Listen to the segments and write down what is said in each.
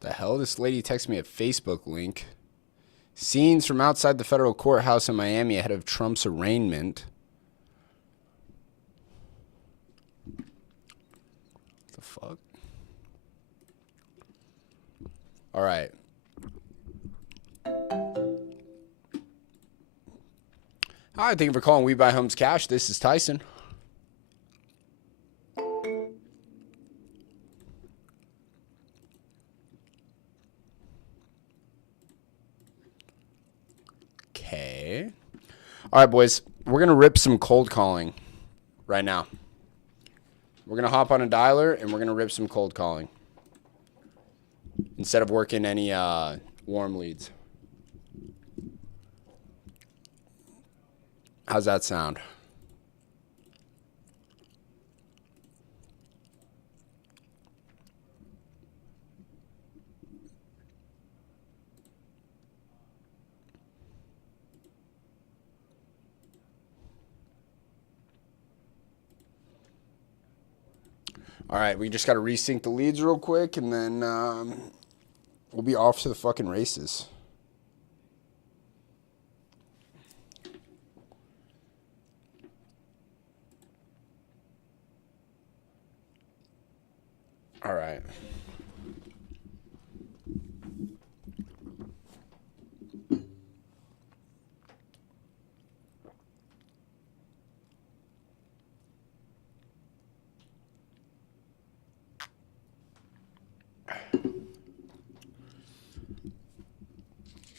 The hell? This lady texted me a Facebook link. Scenes from outside the federal courthouse in Miami ahead of Trump's arraignment. What the fuck? All right. Hi, thank you for calling We Buy Homes Cash. This is Tyson. Okay. All right, boys. We're going to rip some cold calling right now. We're going to hop on a dialer and we're going to rip some cold calling instead of working any warm leads. How's that sound? All right, we just got to resync the leads real quick, and then we'll be off to the fucking races. All right.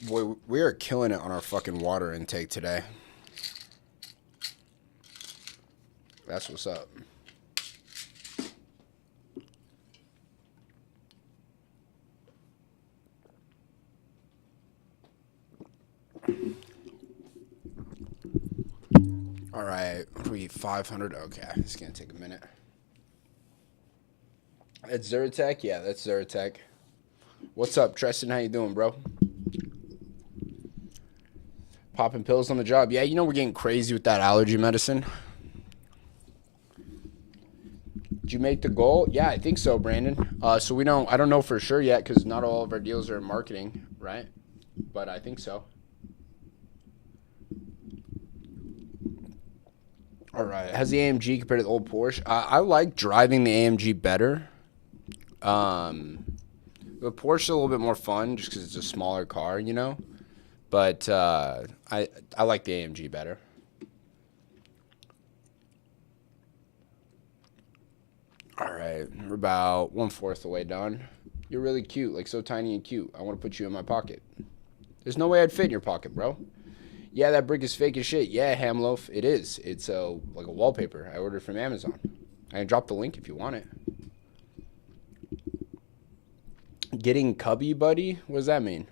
Boy, we are killing it on our fucking water intake today. That's what's up. All right, we 500. Okay, it's gonna take a minute. That's Zyrtec? Yeah, that's Zyrtec. What's up, Tristan? How you doing, bro? Popping pills on the job. Yeah, you know we're getting crazy with that allergy medicine. Did you make the goal? Yeah, I think so, Brandon. So I don't know for sure yet because not all of our deals are in marketing, right? But I think so. All right. How's the AMG compared to the old Porsche? I like driving the AMG better. The Porsche is a little bit more fun just because it's a smaller car, you know? But I like the AMG better. All right, we're about 1/4 the way done. You're really cute, like so tiny and cute. I want to put you in my pocket. There's no way I'd fit in your pocket, bro. Yeah, that brick is fake as shit. Yeah, Hamloaf, it is. It's like a wallpaper I ordered from Amazon. I can drop the link if you want it. Getting cubby, buddy? What does that mean?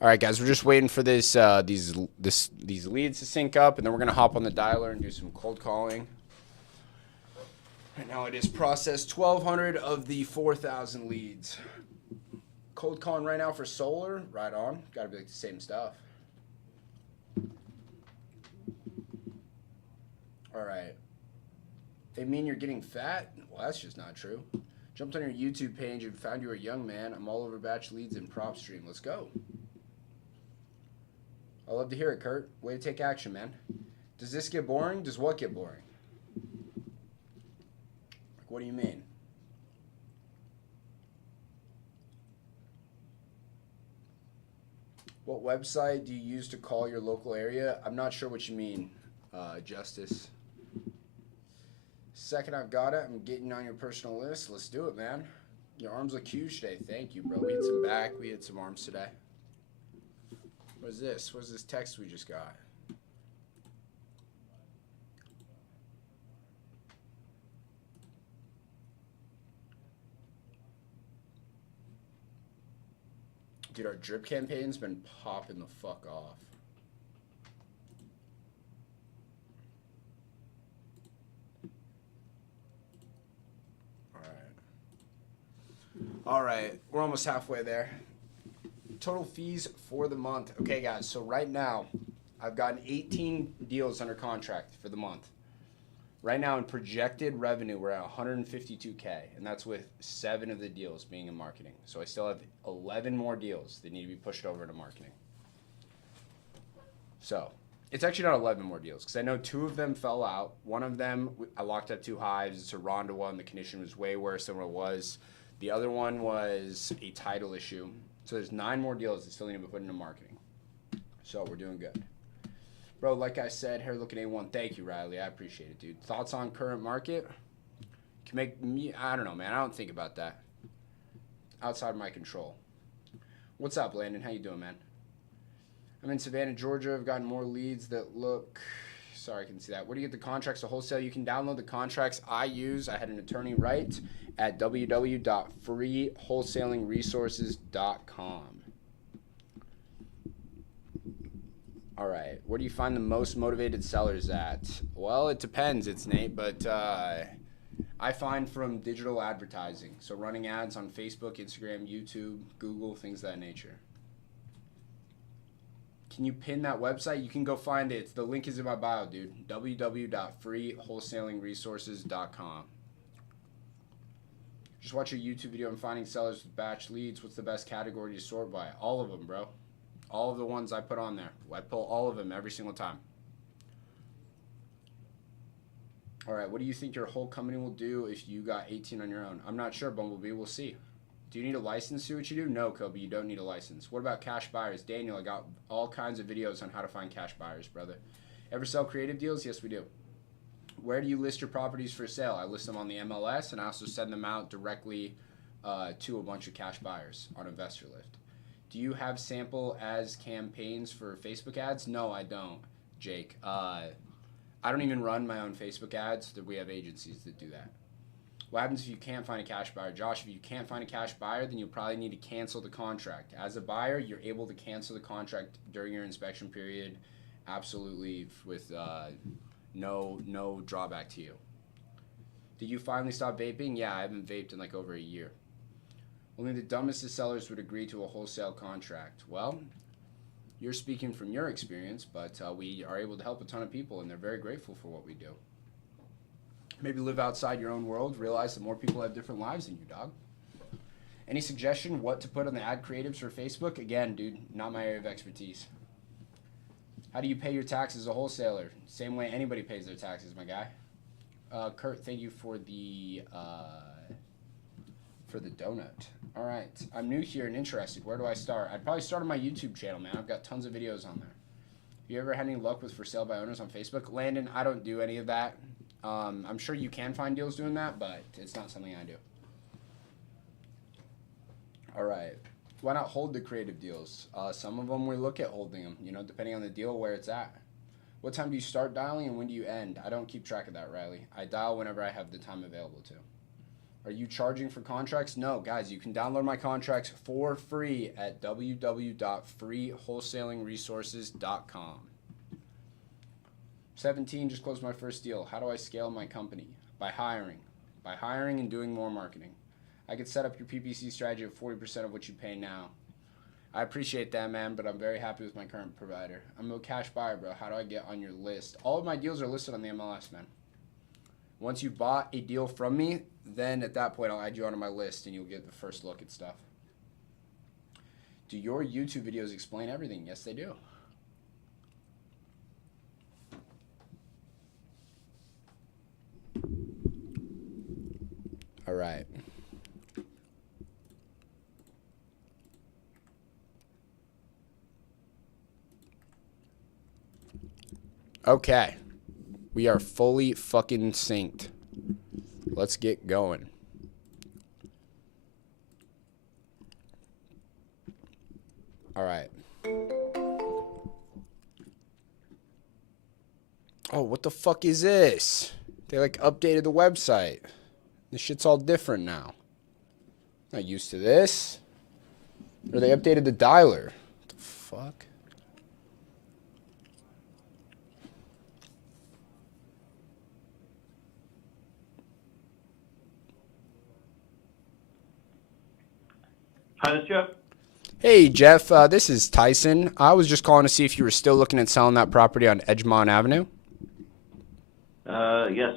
All right, guys, we're just waiting for these leads to sync up, and then we're gonna hop on the dialer and do some cold calling. Right now, it is processed 1,200 of the 4,000 leads. Cold calling right now for solar. Right on. Got to be like the same stuff. All right. They mean you're getting fat? Well, that's just not true. Jumped on your YouTube page and found you were a young man. I'm all over batch leads and prop stream. Let's go. I love to hear it, Kurt. Way to take action, man. Does this get boring? Does what get boring? Like, what do you mean? What website do you use to call your local area? I'm not sure what you mean, Justice. Second I've got it, I'm getting on your personal list. Let's do it, man. Your arms look huge today. Thank you, bro. We hit some back. We hit some arms today. What is this? What is this text we just got? Dude, our drip campaign's been popping the fuck off. All right, we're almost halfway there. Total fees for the month. Okay, guys, so right now, I've gotten 18 deals under contract for the month. Right now in projected revenue, we're at 152K, and that's with 7 of the deals being in marketing. So I still have 11 more deals that need to be pushed over to marketing. So it's actually not 11 more deals because I know 2 of them fell out. One of them, I locked up 2 hives. It's a Rhonda one. The condition was way worse than what it was. The other one was a title issue. So there's 9 more deals that still need to be put into marketing. So we're doing good. Bro, like I said, hair looking A1. Thank you, Riley. I appreciate it, dude. Thoughts on current market? Can make me, I don't know, man. I don't think about that. Outside of my control. What's up, Landon? How you doing, man? I'm in Savannah, Georgia. I've gotten more leads that look, sorry, I can see that. Where do you get the contracts to wholesale? You can download the contracts I use. I had an attorney write at www.freewholesalingresources.com. All right, where do you find the most motivated sellers at? Well, it depends. It's Nate, but I find from digital advertising. So running ads on Facebook, Instagram, YouTube, Google, things of that nature. Can you pin that website? You can go find it. The link is in my bio, dude. www.freewholesalingresources.com. Just watch your YouTube video on finding sellers with batch leads. What's the best category to sort by? All of them, bro. All of the ones I put on there. I pull all of them every single time. All right, what do you think your whole company will do if you got 18 on your own? I'm not sure, Bumblebee. We'll see. Do you need a license to do what you do? No, Kobe, you don't need a license. What about cash buyers? Daniel, I got all kinds of videos on how to find cash buyers, brother. Ever sell creative deals? Yes, we do. Where do you list your properties for sale? I list them on the MLS, and I also send them out directly to a bunch of cash buyers on InvestorLift. Do you have sample as campaigns for Facebook ads? No, I don't, Jake. I don't even run my own Facebook ads. We have agencies that do that. What happens if you can't find a cash buyer? Josh, if you can't find a cash buyer, then you'll probably need to cancel the contract. As a buyer, you're able to cancel the contract during your inspection period, absolutely, with no drawback to you. Did you finally stop vaping? Yeah, I haven't vaped in like over a year. Only the dumbest of sellers would agree to a wholesale contract. Well, you're speaking from your experience, but we are able to help a ton of people, and they're very grateful for what we do. Maybe live outside your own world. Realize that more people have different lives than you, dog. Any suggestion what to put on the ad creatives for Facebook? Again, dude, not my area of expertise. How do you pay your taxes as a wholesaler? Same way anybody pays their taxes, my guy. Kurt, thank you for the donut. All right, I'm new here and interested. Where do I start? I'd probably start on my YouTube channel, man. I've got tons of videos on there. Have you ever had any luck with for sale by owners on Facebook? Landon, I don't do any of that. I'm sure you can find deals doing that, but it's not something I do. All right. Why not hold the creative deals? Some of them we look at holding them, depending on the deal, where it's at. What time do you start dialing and when do you end? I don't keep track of that, Riley. I dial whenever I have the time available to. Are you charging for contracts? No, guys, you can download my contracts for free at www.freewholesalingresources.com. 17, just closed my first deal. How do I scale my company? By hiring and doing more marketing. I could set up your PPC strategy at 40% of what you pay now. I appreciate that, man, but I'm very happy with my current provider. I'm a cash buyer, bro. How do I get on your list? All of my deals are listed on the MLS, man. Once you've bought a deal from me, then at that point I'll add you onto my list and you'll get the first look at stuff. Do your YouTube videos explain everything? Yes, they do. All right. Okay. We are fully fucking synced. Let's get going. All right. Oh, what the fuck is this? They like updated the website. This shit's all different now. Not used to this. Or they updated the dialer. What the fuck? Hi, this is Jeff. Hey, Jeff. This is Tyson. I was just calling to see if you were still looking at selling that property on Edgemont Avenue. Yes.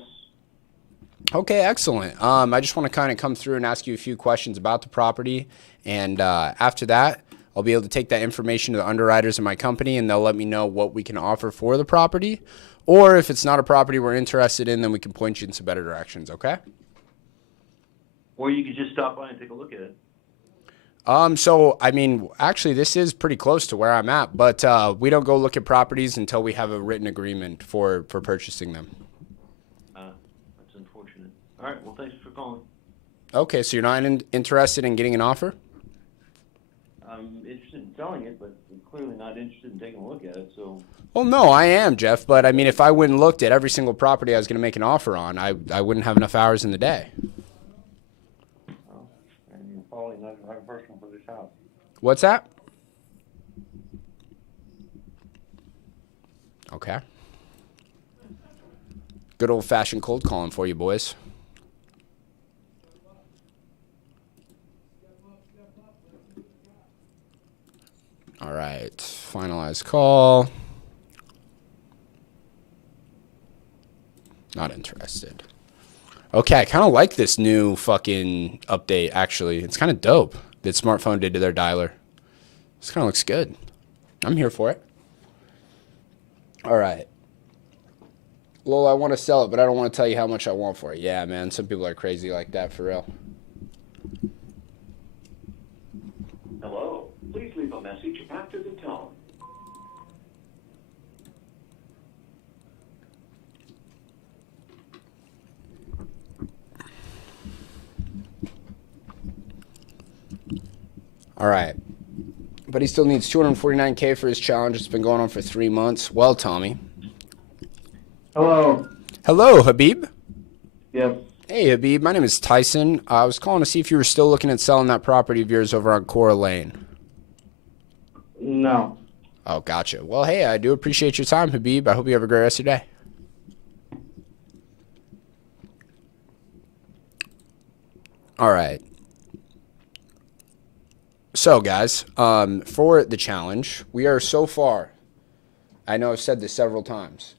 Okay, excellent. I just want to kind of come through and ask you a few questions about the property. And after that, I'll be able to take that information to the underwriters in my company, and they'll let me know what we can offer for the property. Or if it's not a property we're interested in, then we can point you in some better directions, okay? Or you could just stop by and take a look at it. So, I mean, actually, this is pretty close to where I'm at, but we don't go look at properties until we have a written agreement for purchasing them. That's unfortunate. All right, well, thanks for calling. Okay, so you're not interested in getting an offer? I'm interested in selling it, but I'm clearly not interested in taking a look at it, so... Well, no, I am, Jeff, but I mean, if I went and looked at every single property I was going to make an offer on, I wouldn't have enough hours in the day. Well, and you're probably not the right person for this house. What's that? Okay. Good old-fashioned cold calling for you, boys. All right, finalize call. Not interested. Okay, I kind of like this new fucking update, actually. It's kind of dope that Smartphone did to their dialer. This kind of looks good. I'm here for it. All right. Lol, I want to sell it, but I don't want to tell you how much I want for it. Yeah, man, some people are crazy like that, for real. Hello, please leave a message after the tone. All right. But he still needs $249K for his challenge. It's been going on for 3 months. Well, Tommy. Hello. Hello, Habib. Yes. Hey, Habib. My name is Tyson. I was calling to see if you were still looking at selling that property of yours over on Cora Lane. No. Oh, gotcha. Well, hey, I do appreciate your time, Habib. I hope you have a great rest of your day. All right. So, guys, for the challenge, we are so far, I know I've said this several times,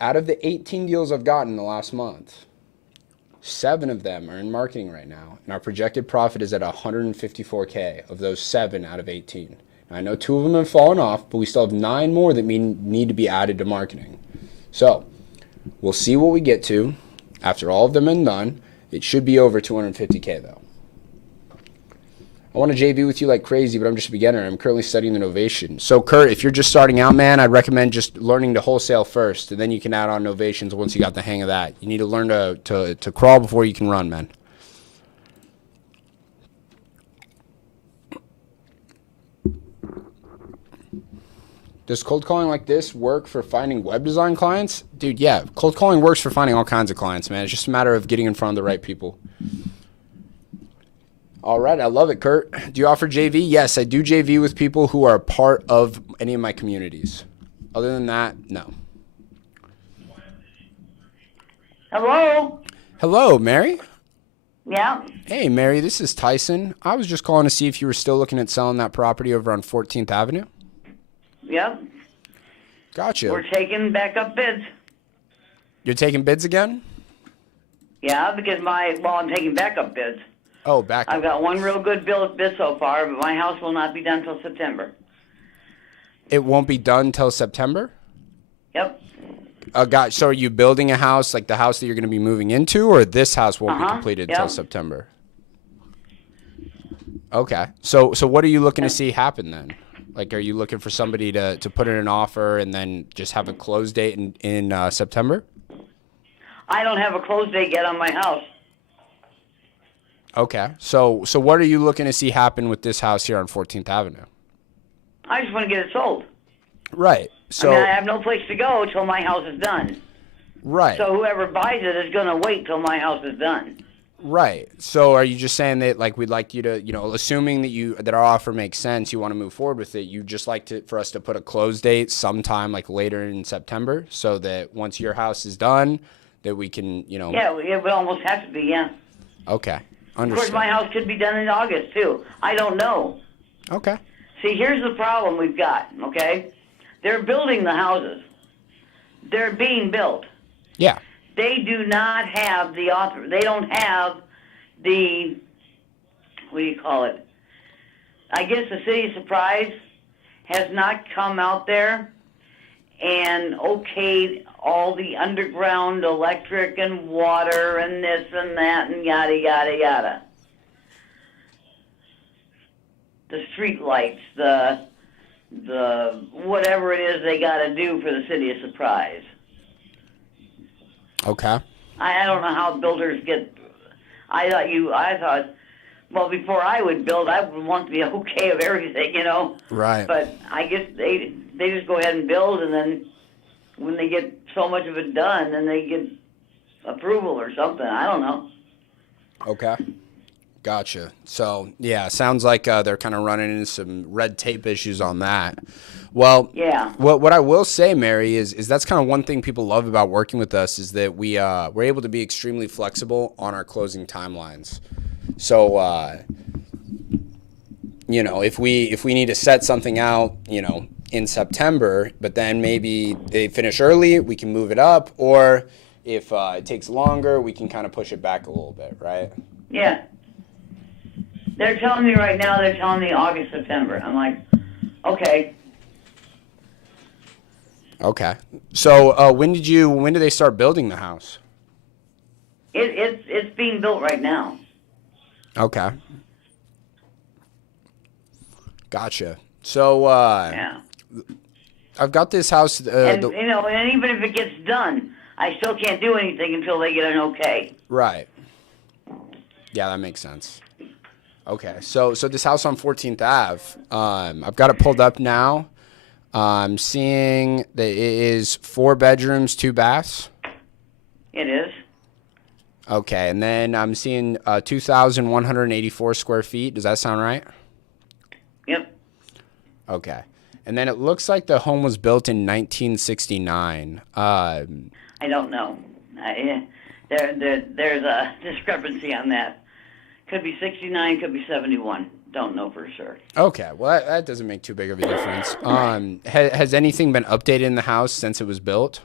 out of the 18 deals I've gotten in the last month, 7 of them are in marketing right now, and our projected profit is at 154K of those 7 out of 18. Now, I know 2 of them have fallen off, but we still have 9 more that need to be added to marketing. So, we'll see what we get to after all of them are done. It should be over 250K, though. I want to JV with you like crazy, but I'm just a beginner. I'm currently studying the Novation. So, Kurt, if you're just starting out, man, I'd recommend just learning to wholesale first, and then you can add on Novations once you got the hang of that. You need to learn to crawl before you can run, man. Does cold calling like this work for finding web design clients? Dude, yeah. Cold calling works for finding all kinds of clients, man. It's just a matter of getting in front of the right people. All right, I love it, Kurt. Do you offer JV? Yes, I do JV with people who are part of any of my communities. Other than that, no. Hello? Hello, Mary? Yeah? Hey, Mary, this is Tyson. I was just calling to see if you were still looking at selling that property over on 14th Avenue. Yep. Gotcha. We're taking backup bids. You're taking bids again? Yeah, because I'm taking backup bids. Oh, back I've up. got one real good bid so far, but my house will not be done till September. It won't be done till September? Yep. So are you building a house, like the house that you're going to be moving into, or this house won't be completed yep. till September? Okay. So what are you looking to see happen then? Like, are you looking for somebody to put in an offer and then just have a close date in September? I don't have a close date yet on my house. Okay. So what are you looking to see happen with this house here on 14th Avenue? I just want to get it sold. Right. So I have no place to go till my house is done. Right. So whoever buys it is going to wait till my house is done. Right. So are you just saying that, like, we'd like you to, assuming that our offer makes sense, you want to move forward with it, you'd just like for us to put a close date sometime like later in September, so that once your house is done, that we can, Yeah, it would almost have to be, yeah. Okay. Of Understood. course, my house could be done in August, too. I don't know. Okay. See, here's the problem we've got, okay? They're building the houses. They're being built. Yeah. they do not have the author. They don't have the, what do you call it? I guess the City of Surprise has not come out there and okayed all the underground electric and water and this and that and yada, yada, yada. The street lights, the whatever it is they got to do for the City of Surprise. Okay. I don't know how builders get. I thought, well, before I would build, I would want to be okay of everything, you know. Right. But I guess they just go ahead and build, and then when they get so much of it done, then they get approval or something. I don't know. Okay. Gotcha. So, yeah, sounds like they're kind of running into some red tape issues on that. Well, Yeah. what I will say, Mary, is that's kind of one thing people love about working with us is that we're able to be extremely flexible on our closing timelines. So, you know, if we need to set something out, you know, in September, but then maybe they finish early, we can move it up, or if it takes longer, we can kind of push it back a little bit, right? Yeah. They're telling me right now, they're telling me August, September. I'm like, okay. Okay. So when did they start building the house? It's being built right now. Okay. Gotcha. So Yeah. I've got this house. And, you know, and even if it gets done, I still can't do anything until they get an okay. Right. Yeah, that makes sense. Okay. So this house on 14th Ave, I've got it pulled up now. I'm seeing that it is 4 bedrooms, 2 baths. It is. Okay, and then I'm seeing 2,184 square feet. Does that sound right? Yep. Okay. And then it looks like the home was built in 1969. I don't know. There's a discrepancy on that. Could be 69, could be 71. Don't know for sure. Okay, well, that doesn't make too big of a difference. Has anything been updated in the house since it was built?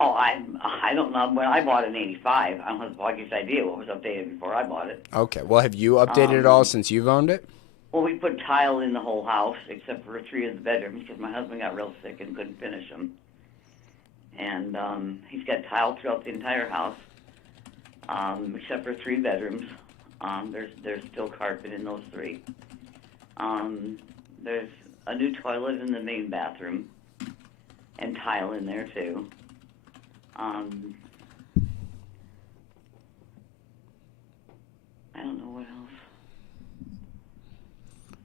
Oh, I don't know. When I bought it in '85, I don't have the foggiest idea what was updated before I bought it. Okay, well, have you updated it all since you've owned it? Well, we put tile in the whole house except for 3 of the bedrooms because my husband got real sick and couldn't finish them. And he's got tile throughout the entire house, except for 3 bedrooms. There's still carpet in those 3. There's a new toilet in the main bathroom and tile in there too. I don't know what else.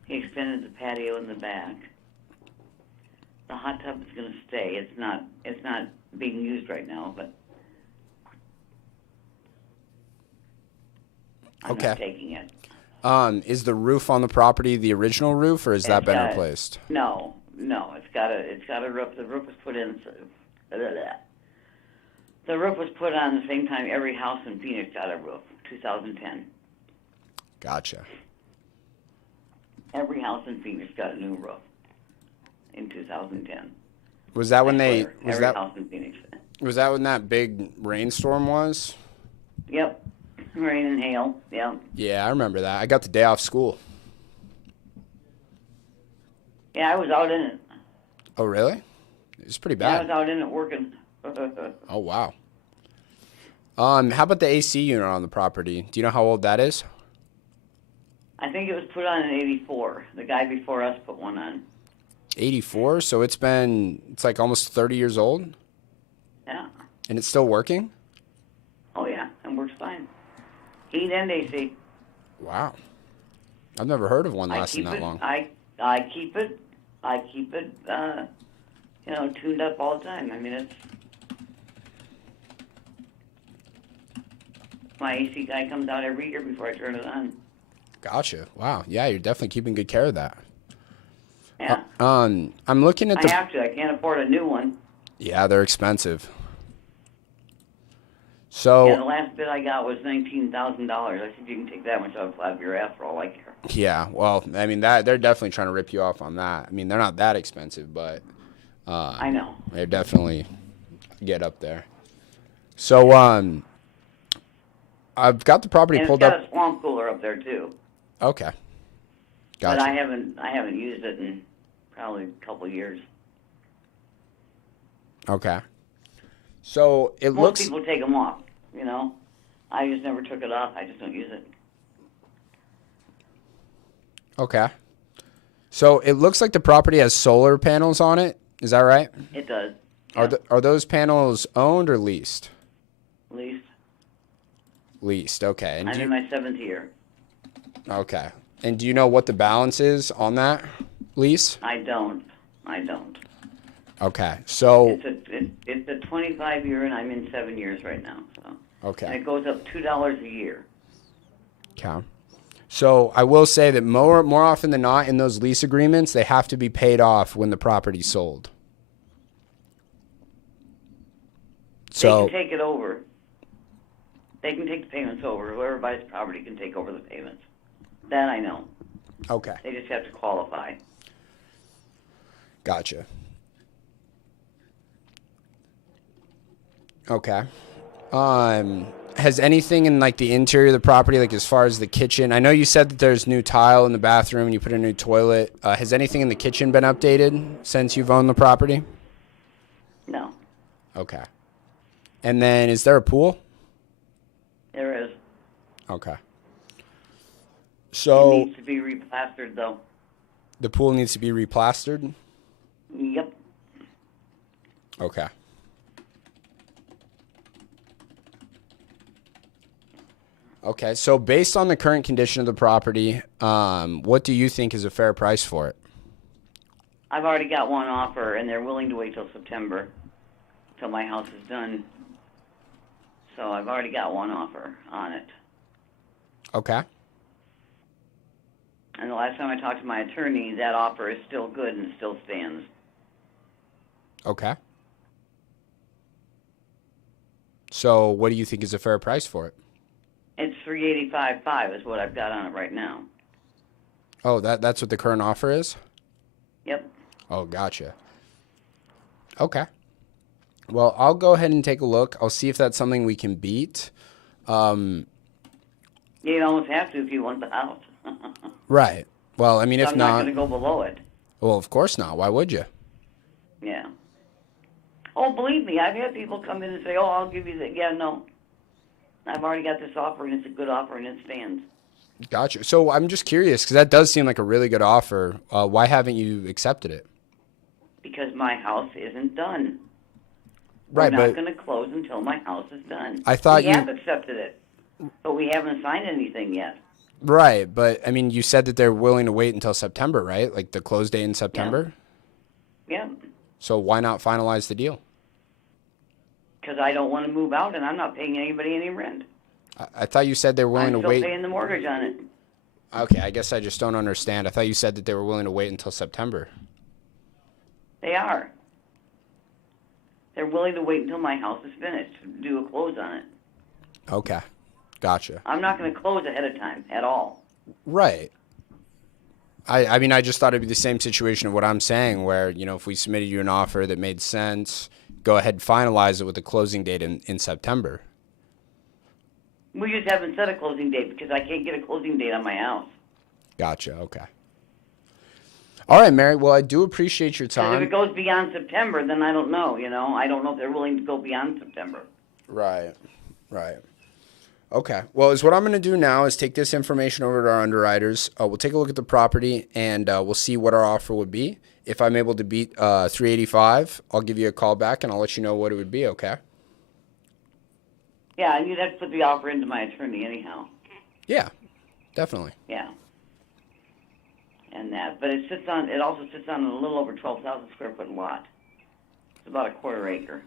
He extended the patio in the back. The hot tub is going to stay. It's not being used right now, but I'm Okay. not taking it. Is the roof on the property the original roof, or has that been replaced? No. It's got a roof. The roof was put in. The roof was put on the same time every house in Phoenix got a roof. 2010. Gotcha. Every house in Phoenix got a new roof in 2010. Was that when they was every that house in Phoenix? was that when that big rainstorm was? Yep, rain and hail. Yeah. Yeah, I remember that. I got the day off school. Yeah, I was out in it. Oh, really? It was pretty Yeah, I bad. was out in it working. Oh, wow. How about the AC unit on the property? Do you know how old that is? I think it was put on in '84. The guy before us put one on. 84, so it's like almost 30 years old, Yeah. and it's still working? Oh yeah, and works fine. Heat and AC. Wow. I've never heard of one lasting that long. I keep it. Tuned up all the time. I mean, it's my AC guy comes out every year before I turn it on. Gotcha. Wow. Yeah, you're definitely keeping good care of that. Yeah. I'm looking at I have to. I can't afford a new one. Yeah, they're expensive. Yeah, the So, last bid I got was $19,000. I said you can take that much out of your ass for all I care. yeah, well, I mean, that they're definitely trying to rip you off on that. I mean, they're not that expensive, but I know. they're definitely get up there. So I've got the property And it's pulled got up. a swamp cooler up there too. Okay. But Gotcha. I haven't used it in probably a couple of years. Okay. So it Most looks people take them off, you know. I just never took it off. I just don't use it. okay. So it looks like the property has solar panels on it. Is that right? It does. Are those panels owned or leased? Least. Leased. Okay. And I'm in my 7th year. okay. And do you know what the balance is on that lease? I don't. Okay. So It's a 25 year, and I'm in 7 years right now. So. And okay. it goes up $2 a year. Okay. So I will say that more often than not in those lease agreements, they have to be paid off when the property's sold. So They can take it over. They can take the payments over. Whoever buys the property can take over the payments. That I know. okay. They just have to qualify. Gotcha. Okay. Has anything in like the interior of the property, like as far as the kitchen? I know you said that there's new tile in the bathroom and you put a new toilet. Has anything in the kitchen been updated since you've owned the property? No, Okay. And then is there a pool? there is. Okay. It So needs to be replastered, though. the pool needs to be replastered? Yep. Okay. Okay, so based on the current condition of the property, what do you think is a fair price for it? I've already got one offer, and they're willing to wait till September, till my house is done. So I've already got one offer on it. Okay. And the last time I talked to my attorney, that offer is still good and still stands. Okay. So what do you think is a fair price for it? It's $385.5 is what I've got on it right now. Oh, that's what the current offer is? Yep. Oh, gotcha. Okay. Well, I'll go ahead and take a look. I'll see if that's something we can beat. You almost have to if you want the house. Right. Well, I mean, if I'm not not, going to go below it. well, of course not. Why would you? Yeah. Oh, believe me, I've had people come in and say, "Oh, I'll give you that." Yeah, no. I've already got this offer, and it's a good offer, and it stands. Gotcha. So I'm just curious because that does seem like a really good offer. Why haven't you accepted it? Because my house isn't done. Right, We're but not going to close until my house is done. I thought we you- have accepted it, but we haven't signed anything yet. right, but I mean, you said that they're willing to wait until September, right? Like the close date in September. Yeah, So why not finalize the deal? because I don't want to move out, and I'm not paying anybody any rent. I thought you said they were willing I'm to still wait. paying the mortgage on it. Okay, I guess I just don't understand. I thought you said that they were willing to wait until September. They are. They're willing to wait until my house is finished to do a close on it. Okay, gotcha. I'm not going to close ahead of time at all. Right. I mean, I just thought it'd be the same situation of what I'm saying, where, you know, if we submitted you an offer that made sense, go ahead and finalize it with a closing date in September. We just haven't set a closing date because I can't get a closing date on my house. Gotcha, okay. All right, Mary, well, I do appreciate your Because if time. it goes beyond September, then I don't know, you know. I don't know if they're willing to go beyond September. Right, right. Okay, well, is what I'm going to do now is take this information over to our underwriters. We'll take a look at the property, and we'll see what our offer would be. If I'm able to beat $385, I'll give you a call back, and I'll let you know what it would be, okay? Yeah, and you'd have to put the offer into my attorney anyhow. Yeah, definitely. Yeah. And that, but it also sits on a little over 12,000 square foot lot. It's about a quarter acre.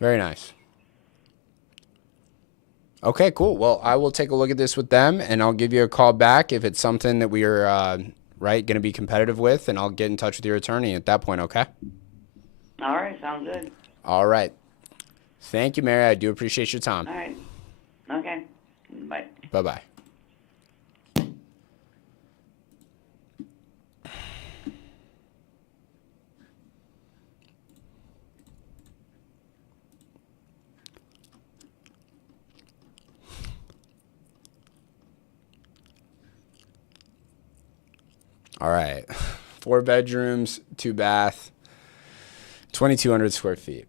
Very nice. Okay, cool. Well, I will take a look at this with them, and I'll give you a call back if it's something that we are going to be competitive with, and I'll get in touch with your attorney at that point, okay? All right, sounds good. All right. Thank you, Mary. I do appreciate your time. All right. Okay. Bye. Bye-bye. All right. 4 bedrooms, 2 bath, 2,200 square feet.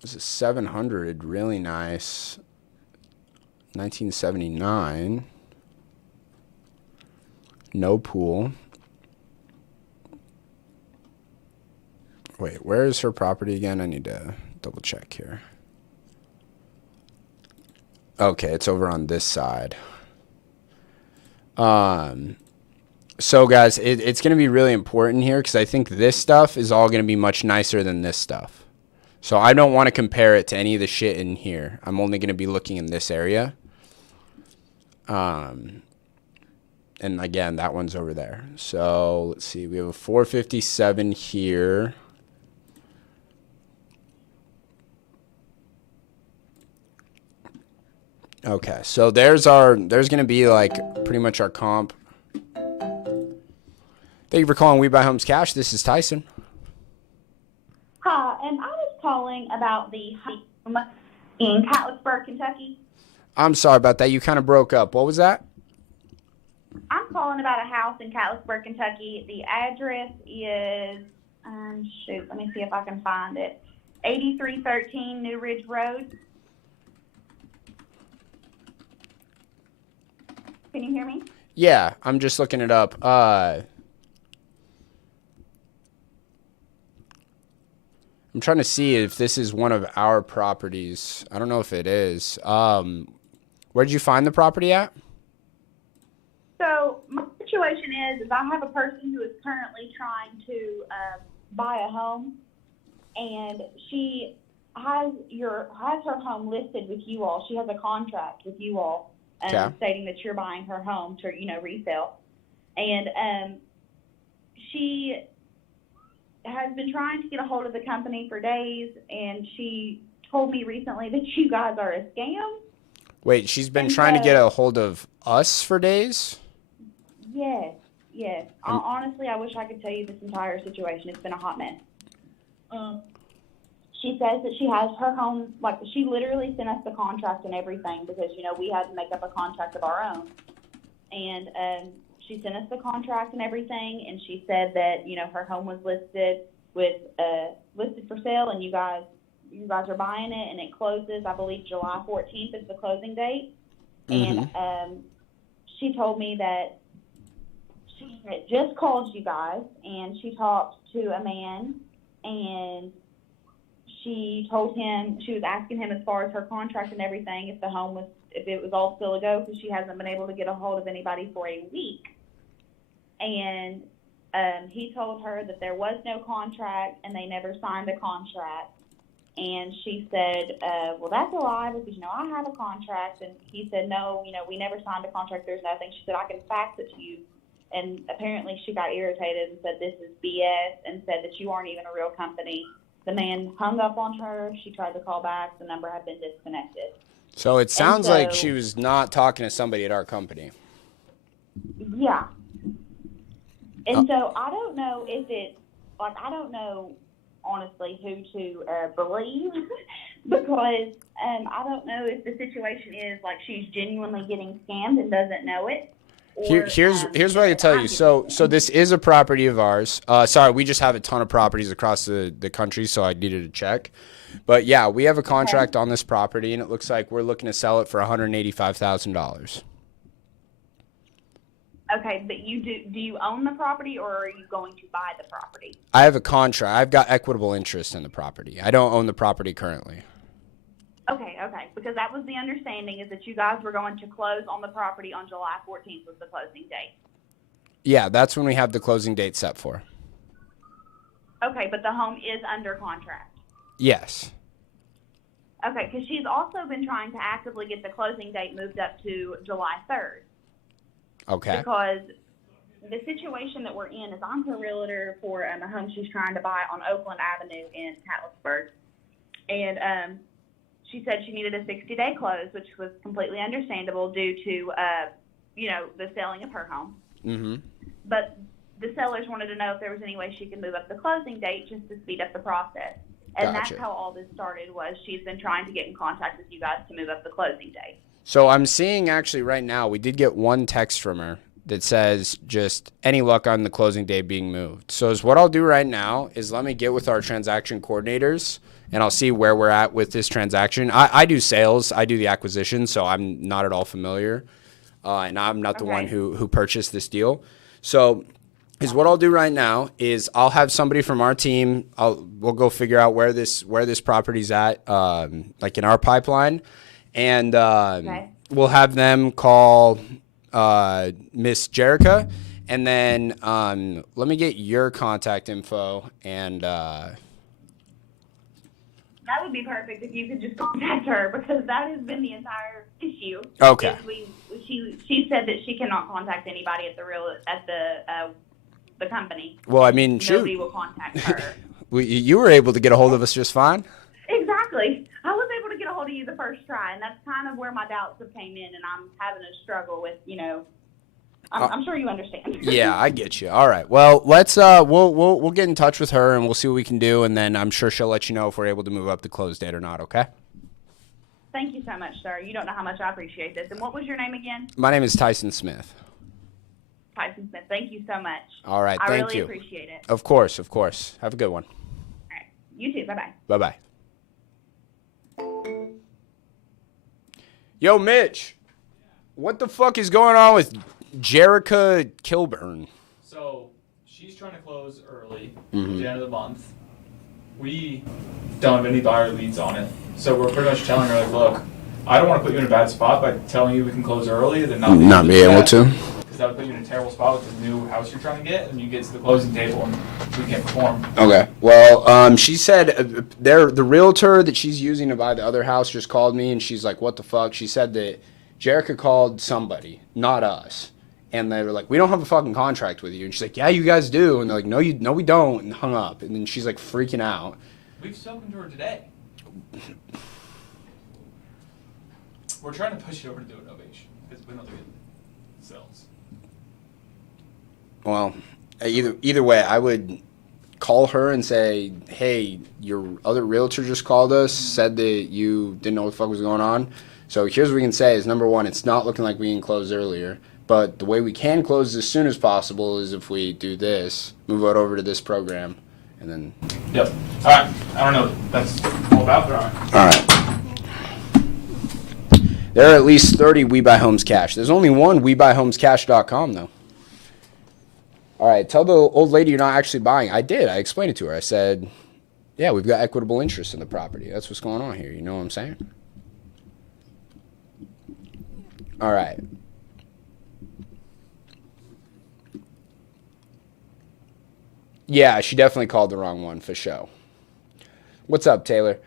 This is 700, really nice. 1979. No pool. Wait, where is her property again? I need to double check here. Okay, it's over on this side. So guys, it's going to be really important here because I think this stuff is all going to be much nicer than this stuff. So I don't want to compare it to any of the shit in here. I'm only going to be looking in this area. And again, that one's over there. So let's see. We have a 457 here. Okay, so there's going to be like pretty much our comp. Thank you for calling We Buy Homes Cash. This is Tyson. Hi, and I was calling about the home in Catlettsburg, Kentucky. I'm sorry about that. You kind of broke up. What was that? I'm calling about a house in Catlettsburg, Kentucky. The address is, let me see if I can find it. 8313 New Ridge Road. Can you hear me? Yeah, I'm just looking it up. I'm trying to see if this is one of our properties. I don't know if it is. Where did you find the property at? So my situation is I have a person who is currently trying to buy a home, and she has her home listed with you all. She has a contract with you all stating that you're buying her home to resell, and she has been trying to get a hold of the company for days, and she told me recently that you guys are a scam. Wait, she's been trying to get a hold of us for days? Yes. Honestly, I wish I could tell you this entire situation. It's been a hot mess. She says that she has her home, like she literally sent us the contract and everything because, we had to make up a contract of our own. And she sent us the contract and everything, and she said that, her home was listed for sale, and you guys are buying it, and it closes, I believe, July 14th is the closing date. Mm-hmm. And she told me that she had just called you guys, and she talked to a man, and she told him, she was asking him as far as her contract and everything, if it was all still a go, because she hasn't been able to get a hold of anybody for a week. And he told her that there was no contract and they never signed a contract. And she said, well, that's a lie because, I have a contract. And he said, no, we never signed a contract. There's nothing. She said, I can fax it to you. And apparently she got irritated and said, this is BS, and said that you aren't even a real company. The man hung up on her. She tried to call back. The number had been disconnected. So it sounds like she was not talking to somebody at our company. Yeah. And so I don't know if it's, I don't know, honestly, who to believe because I don't know if the situation is she's genuinely getting scammed and doesn't know it. Or, here's what I can tell you. So this is a property of ours. Sorry, we just have a ton of properties across the country, so I needed to check. But yeah, we have a contract on this property, and it looks like we're looking to sell it for $185,000. Okay, but do you own the property, or are you going to buy the property? I have a contract. I've got equitable interest in the property. I don't own the property currently. Okay, because that was the understanding, is that you guys were going to close on the property on July 14th was the closing date. Yeah, that's when we have the closing date set for. Okay, but the home is under contract. Yes. Okay, because she's also been trying to actively get the closing date moved up to July 3rd. Okay. Because the situation that we're in is I'm her realtor for a home she's trying to buy on Oakland Avenue in Catlettsburg. And she said she needed a 60-day close, which was completely understandable due to, the selling of her home. Mm-hmm. But the sellers wanted to know if there was any way she could move up the closing date just to speed up the process. And Gotcha. that's how all this started, was she's been trying to get in contact with you guys to move up the closing date. So I'm seeing actually right now, we did get one text from her that says just any luck on the closing day being moved. So is what I'll do right now is let me get with our transaction coordinators and I'll see where we're at with this transaction. I do sales, I do the acquisition, so I'm not at all familiar. And I'm not the one who purchased this deal. So is what I'll do right now is I'll have somebody from our team. We'll go figure out where this property's at, like in our pipeline, and we'll have them call Miss Jerica, and then let me get your contact info, and That would be perfect if you could just contact her, because that has been the entire issue. Okay. She said that she cannot contact anybody at the company. Well, I mean, Nobody shoot, will contact her. you were able to get a hold of us just fine. Exactly. I was able to get a hold of you the first try, and that's kind of where my doubts have came in, and I'm having a struggle with, I'm sure you understand. Yeah, I get you. All right. Well, let's we'll get in touch with her and we'll see what we can do, and then I'm sure she'll let you know if we're able to move up the close date or not. Okay. Thank you so much, sir. You don't know how much I appreciate this. And what was your name again? My name is Tyson Smith. Tyson Smith. Thank you so much. All right. I Thank really you. appreciate it. Of course. Of course. Have a good one. All right. You too. Bye-bye. Bye-bye. Yo, Mitch. What the fuck is going on with Jerica Kilburn? So she's trying to close early at Mm-hmm. the end of the month. We don't have any buyer leads on it. So we're pretty much telling her, like, look, I don't want to put you in a bad spot by telling you we can close early, then not be able to. Because that would put you in a terrible spot with the new house you're trying to get, and you get to the closing table and we can't perform. Okay. Well, she said the realtor that she's using to buy the other house just called me, and she's like, "What the fuck?" She said that Jerica called somebody, not us, and they were like, "We don't have a fucking contract with you." And she's like, "Yeah, you guys do." And they're like, "No, we don't," and hung up. And then she's like freaking out. We've spoken to her today. We're trying to push it over to do an ovation because we know they get sales. Well, either way, I would call her and say, "Hey, your other realtor just called us, said that you didn't know what the fuck was going on. So here's what we can say is, number one, it's not looking like we can close earlier. But the way we can close as soon as possible is if we do this, move it over to this program, and then." Yep. All right. I don't know what that's all about, but all right. All right. There are at least 30 We Buy Homes Cash. There's only one WeBuyHomesCash.com, though. All right, tell the old lady you're not actually buying. I did. I explained it to her. I said, yeah, we've got equitable interest in the property. That's what's going on here. You know what I'm saying? All right. Yeah, she definitely called the wrong one for show. What's up, Taylor?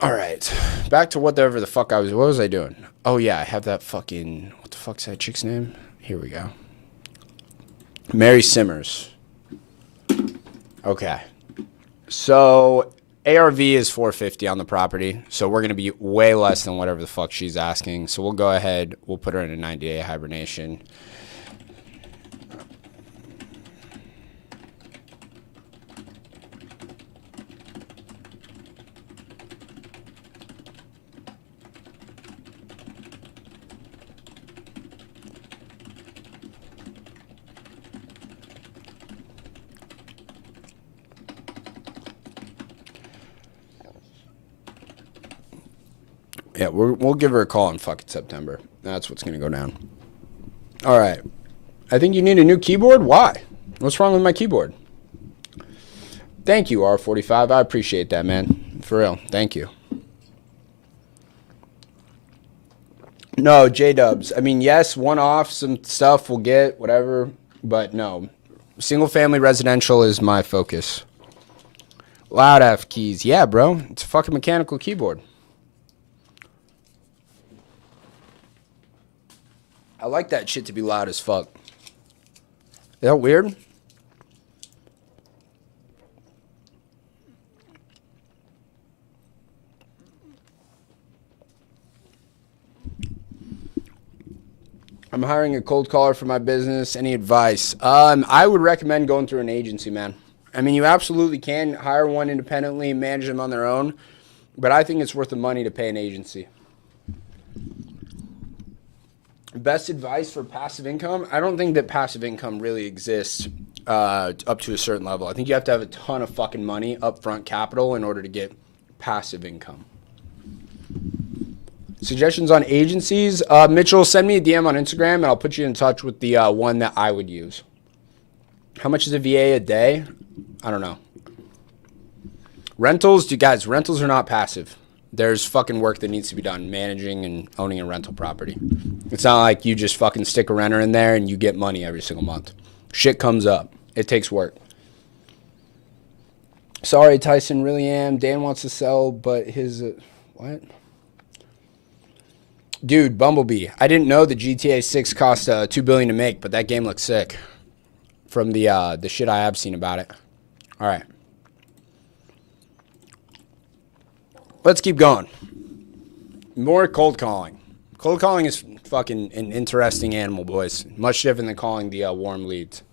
All right, back to whatever the fuck what was I doing? Oh yeah, I have that fucking, what the fuck's that chick's name? Here we go. Mary Simmers. Okay. So ARV is $450 on the property, so we're going to be way less than whatever the fuck she's asking. So we'll go ahead, we'll put her in a 90-day hibernation. Yeah, we'll give her a call in fucking September. That's what's going to go down. All right. I think you need a new keyboard? Why? What's wrong with my keyboard? Thank you, R45. I appreciate that, man. For real. Thank you. No, J-dubs. I mean, yes, one-off, some stuff we'll get, whatever. But no. Single-family residential is my focus. Loud F keys. Yeah, bro. It's a fucking mechanical keyboard. I like that shit to be loud as fuck. Is that weird? I'm hiring a cold caller for my business. Any advice? I would recommend going through an agency, man. I mean, you absolutely can hire one independently and manage them on their own, but I think it's worth the money to pay an agency. Best advice for passive income? I don't think that passive income really exists up to a certain level. I think you have to have a ton of fucking money, upfront capital, in order to get passive income. Suggestions on agencies? Mitchell, send me a DM on Instagram and I'll put you in touch with the one that I would use. How much is a VA a day? I don't know. Rentals, guys, rentals are not passive. There's fucking work that needs to be done, managing and owning a rental property. It's not like you just fucking stick a renter in there and you get money every single month. Shit comes up. It takes work. Sorry, Tyson, really am. Dan wants to sell, but his... what? Dude, Bumblebee. I didn't know the GTA 6 cost $2 billion to make, but that game looks sick. From the shit I have seen about it. All right. Let's keep going. More cold calling. Cold calling is fucking an interesting animal, boys. Much different than calling the warm leads.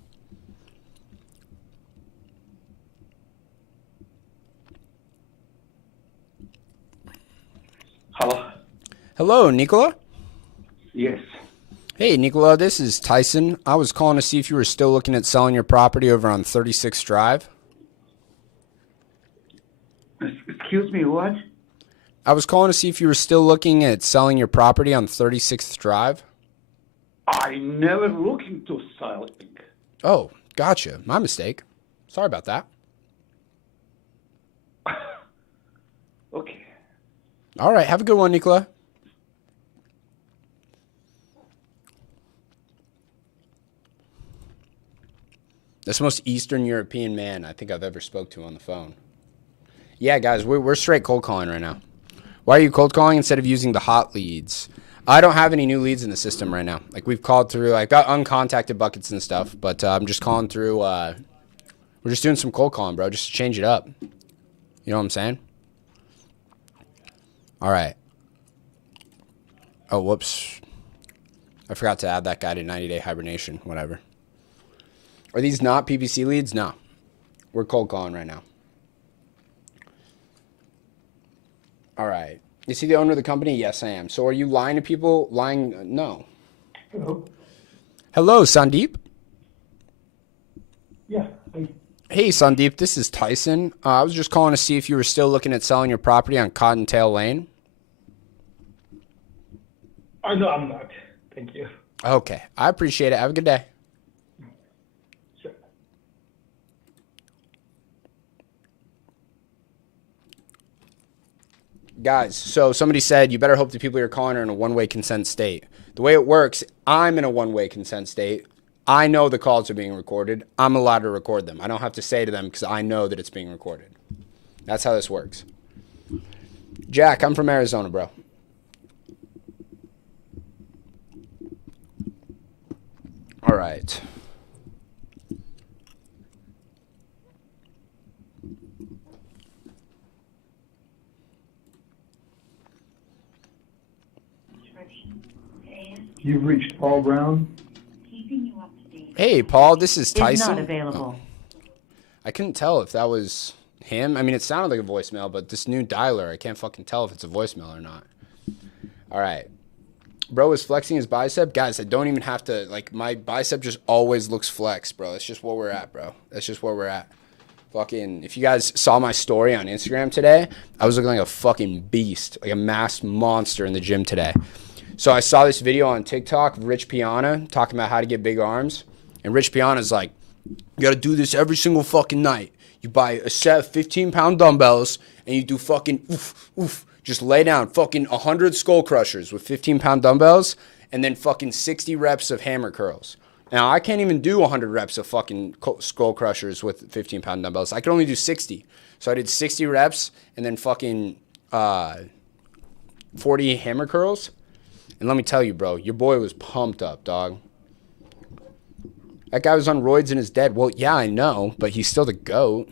Hello. Hello, Nicola. Yes. Hey, Nicola, this is Tyson. I was calling to see if you were still looking at selling your property over on 36th Drive. Excuse me, what? I was calling to see if you were still looking at selling your property on 36th Drive. I never looking to selling. Oh, gotcha. My mistake. Sorry about that. Okay. All right. Have a good one, Nicola. That's the most Eastern European man I think I've ever spoke to on the phone. Yeah, guys, we're straight cold calling right now. Why are you cold calling instead of using the hot leads? I don't have any new leads in the system right now. Like, we've called through, I've got uncontacted buckets and stuff, but I'm just calling through, we're just doing some cold calling, bro, just to change it up. You know what I'm saying? All right. Oh, whoops. I forgot to add that guy to 90-day hibernation, whatever. Are these not PPC leads? No. We're cold calling right now. All right. Is he the owner of the company? Yes, I am. So are you lying to people? Lying? No. Hello. Hello, Sandeep. Yeah. Hey, Sandeep. This is Tyson. I was just calling to see if you were still looking at selling your property on Cottontail Lane. No, I'm not. Thank you. Okay. I appreciate it. Have a good day. Sure. Guys, so somebody said you better hope the people you're calling are in a one-way consent state. The way it works, I'm in a one-way consent state. I know the calls are being recorded. I'm allowed to record them. I don't have to say to them because I know that it's being recorded. That's how this works. Jack, I'm from Arizona, bro. All right. You've reached Paul Brown. Hey, Paul, this is Tyson. Is not available. I couldn't tell if that was him. I mean, it sounded like a voicemail, but this new dialer, I can't fucking tell if it's a voicemail or not. All right. Bro is flexing his bicep. Guys, I don't even have to, like, my bicep just always looks flexed, bro. That's just where we're at, bro. That's just where we're at. Fucking, if you guys saw my story on Instagram today, I was looking like a fucking beast, like a masked monster in the gym today. So I saw this video on TikTok of Rich Piana talking about how to get big arms. And Rich Piana's like, you got to do this every single fucking night. You buy a set of 15-pound dumbbells and you do fucking oof, oof. Just lay down fucking 100 skull crushers with 15-pound dumbbells and then fucking 60 reps of hammer curls. Now, I can't even do 100 reps of fucking skull crushers with 15-pound dumbbells. I could only do 60. So I did 60 reps and then fucking 40 hammer curls. And let me tell you, bro, your boy was pumped up, dog. That guy was on roids and is dead. Well, yeah, I know, but he's still the GOAT.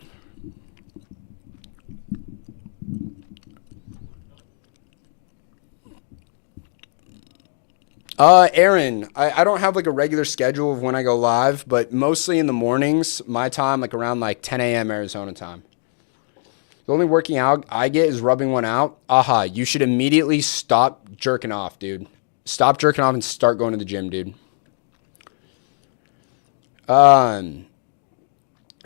Aaron, I don't have like a regular schedule of when I go live, but mostly in the mornings, my time, like around like 10 a.m. Arizona time. The only working out I get is rubbing one out. Aha, you should immediately stop jerking off, dude. Stop jerking off and start going to the gym, dude.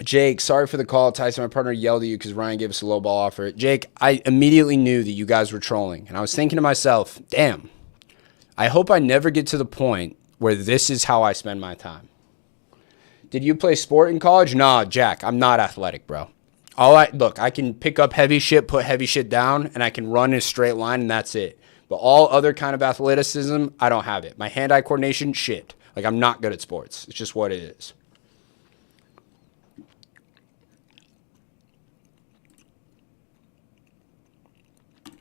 Jake, sorry for the call. Tyson, my partner, yelled at you because Ryan gave us a low ball offer. Jake, I immediately knew that you guys were trolling, and I was thinking to myself, damn, I hope I never get to the point where this is how I spend my time. Did you play sport in college? Nah, Jack, I'm not athletic, bro. Look, I can pick up heavy shit, put heavy shit down, and I can run in a straight line, and that's it. But all other kind of athleticism, I don't have it. My hand-eye coordination, shit. Like, I'm not good at sports. It's just what it is.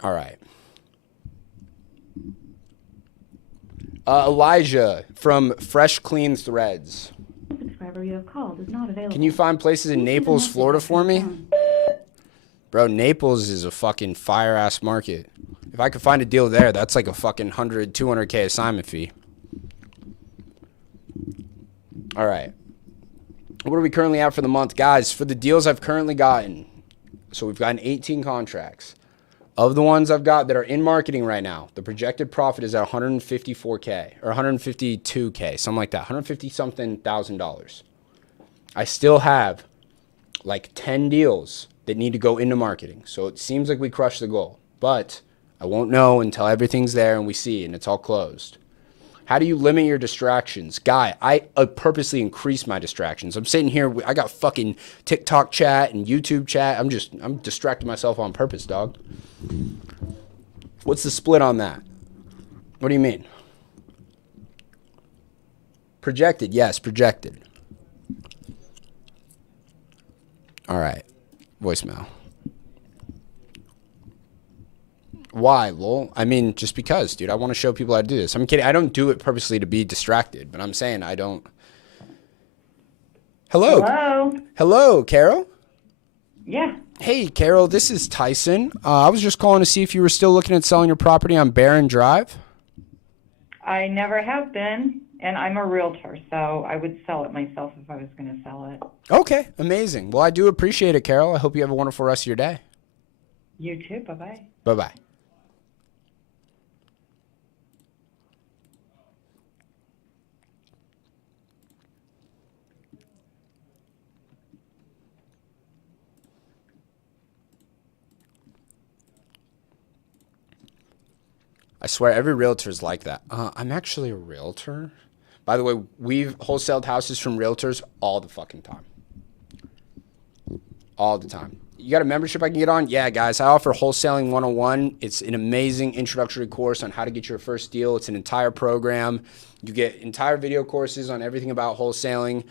All right. Elijah from Fresh Clean Threads. The subscriber you have called is not available. Can you find places in Naples, Florida for me? Bro, Naples is a fucking fire-ass market. If I could find a deal there, that's like a fucking 100, 200K assignment fee. All right. What are we currently at for the month? Guys, for the deals I've currently gotten, so we've gotten 18 contracts. Of the ones I've got that are in marketing right now, the projected profit is at $154K or $152K, something like that, $150-something thousand. I still have like 10 deals that need to go into marketing. So it seems like we crushed the goal, but I won't know until everything's there and we see and it's all closed. How do you limit your distractions? Guy, I purposely increase my distractions. I'm sitting here, I got fucking TikTok chat and YouTube chat. I'm distracting myself on purpose, dog. What's the split on that? What do you mean? Projected, yes, projected. All right, voicemail. Why, lol? I mean, just because, dude. I want to show people how to do this. I'm kidding. I don't do it purposely to be distracted, but I'm saying I don't. Hello. Hello. Hello, Carol? Yeah. Hey, Carol, this is Tyson. I was just calling to see if you were still looking at selling your property on Barron Drive. I never have been, and I'm a realtor, so I would sell it myself if I was going to sell it. Okay, amazing. Well, I do appreciate it, Carol. I hope you have a wonderful rest of your day. You too. Bye-bye. Bye-bye. I swear every realtor is like that. I'm actually a realtor. By the way, we've wholesaled houses from realtors all the fucking time. All the time. You got a membership I can get on? Yeah, guys. I offer Wholesaling 101. It's an amazing introductory course on how to get your first deal. It's an entire program. You get entire video courses on everything about wholesaling.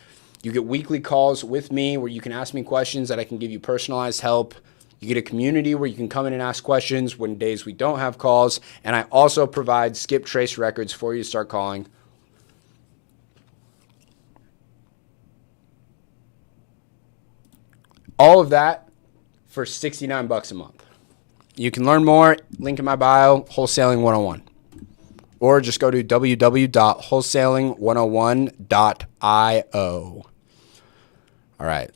You get weekly calls with me where you can ask me questions that I can give you personalized help. You get a community where you can come in and ask questions when days we don't have calls. And I also provide skip trace records for you to start calling. All of that for $69 a month. You can learn more, link in my bio, Wholesaling 101. Or just go to www.wholesaling101.io. All right.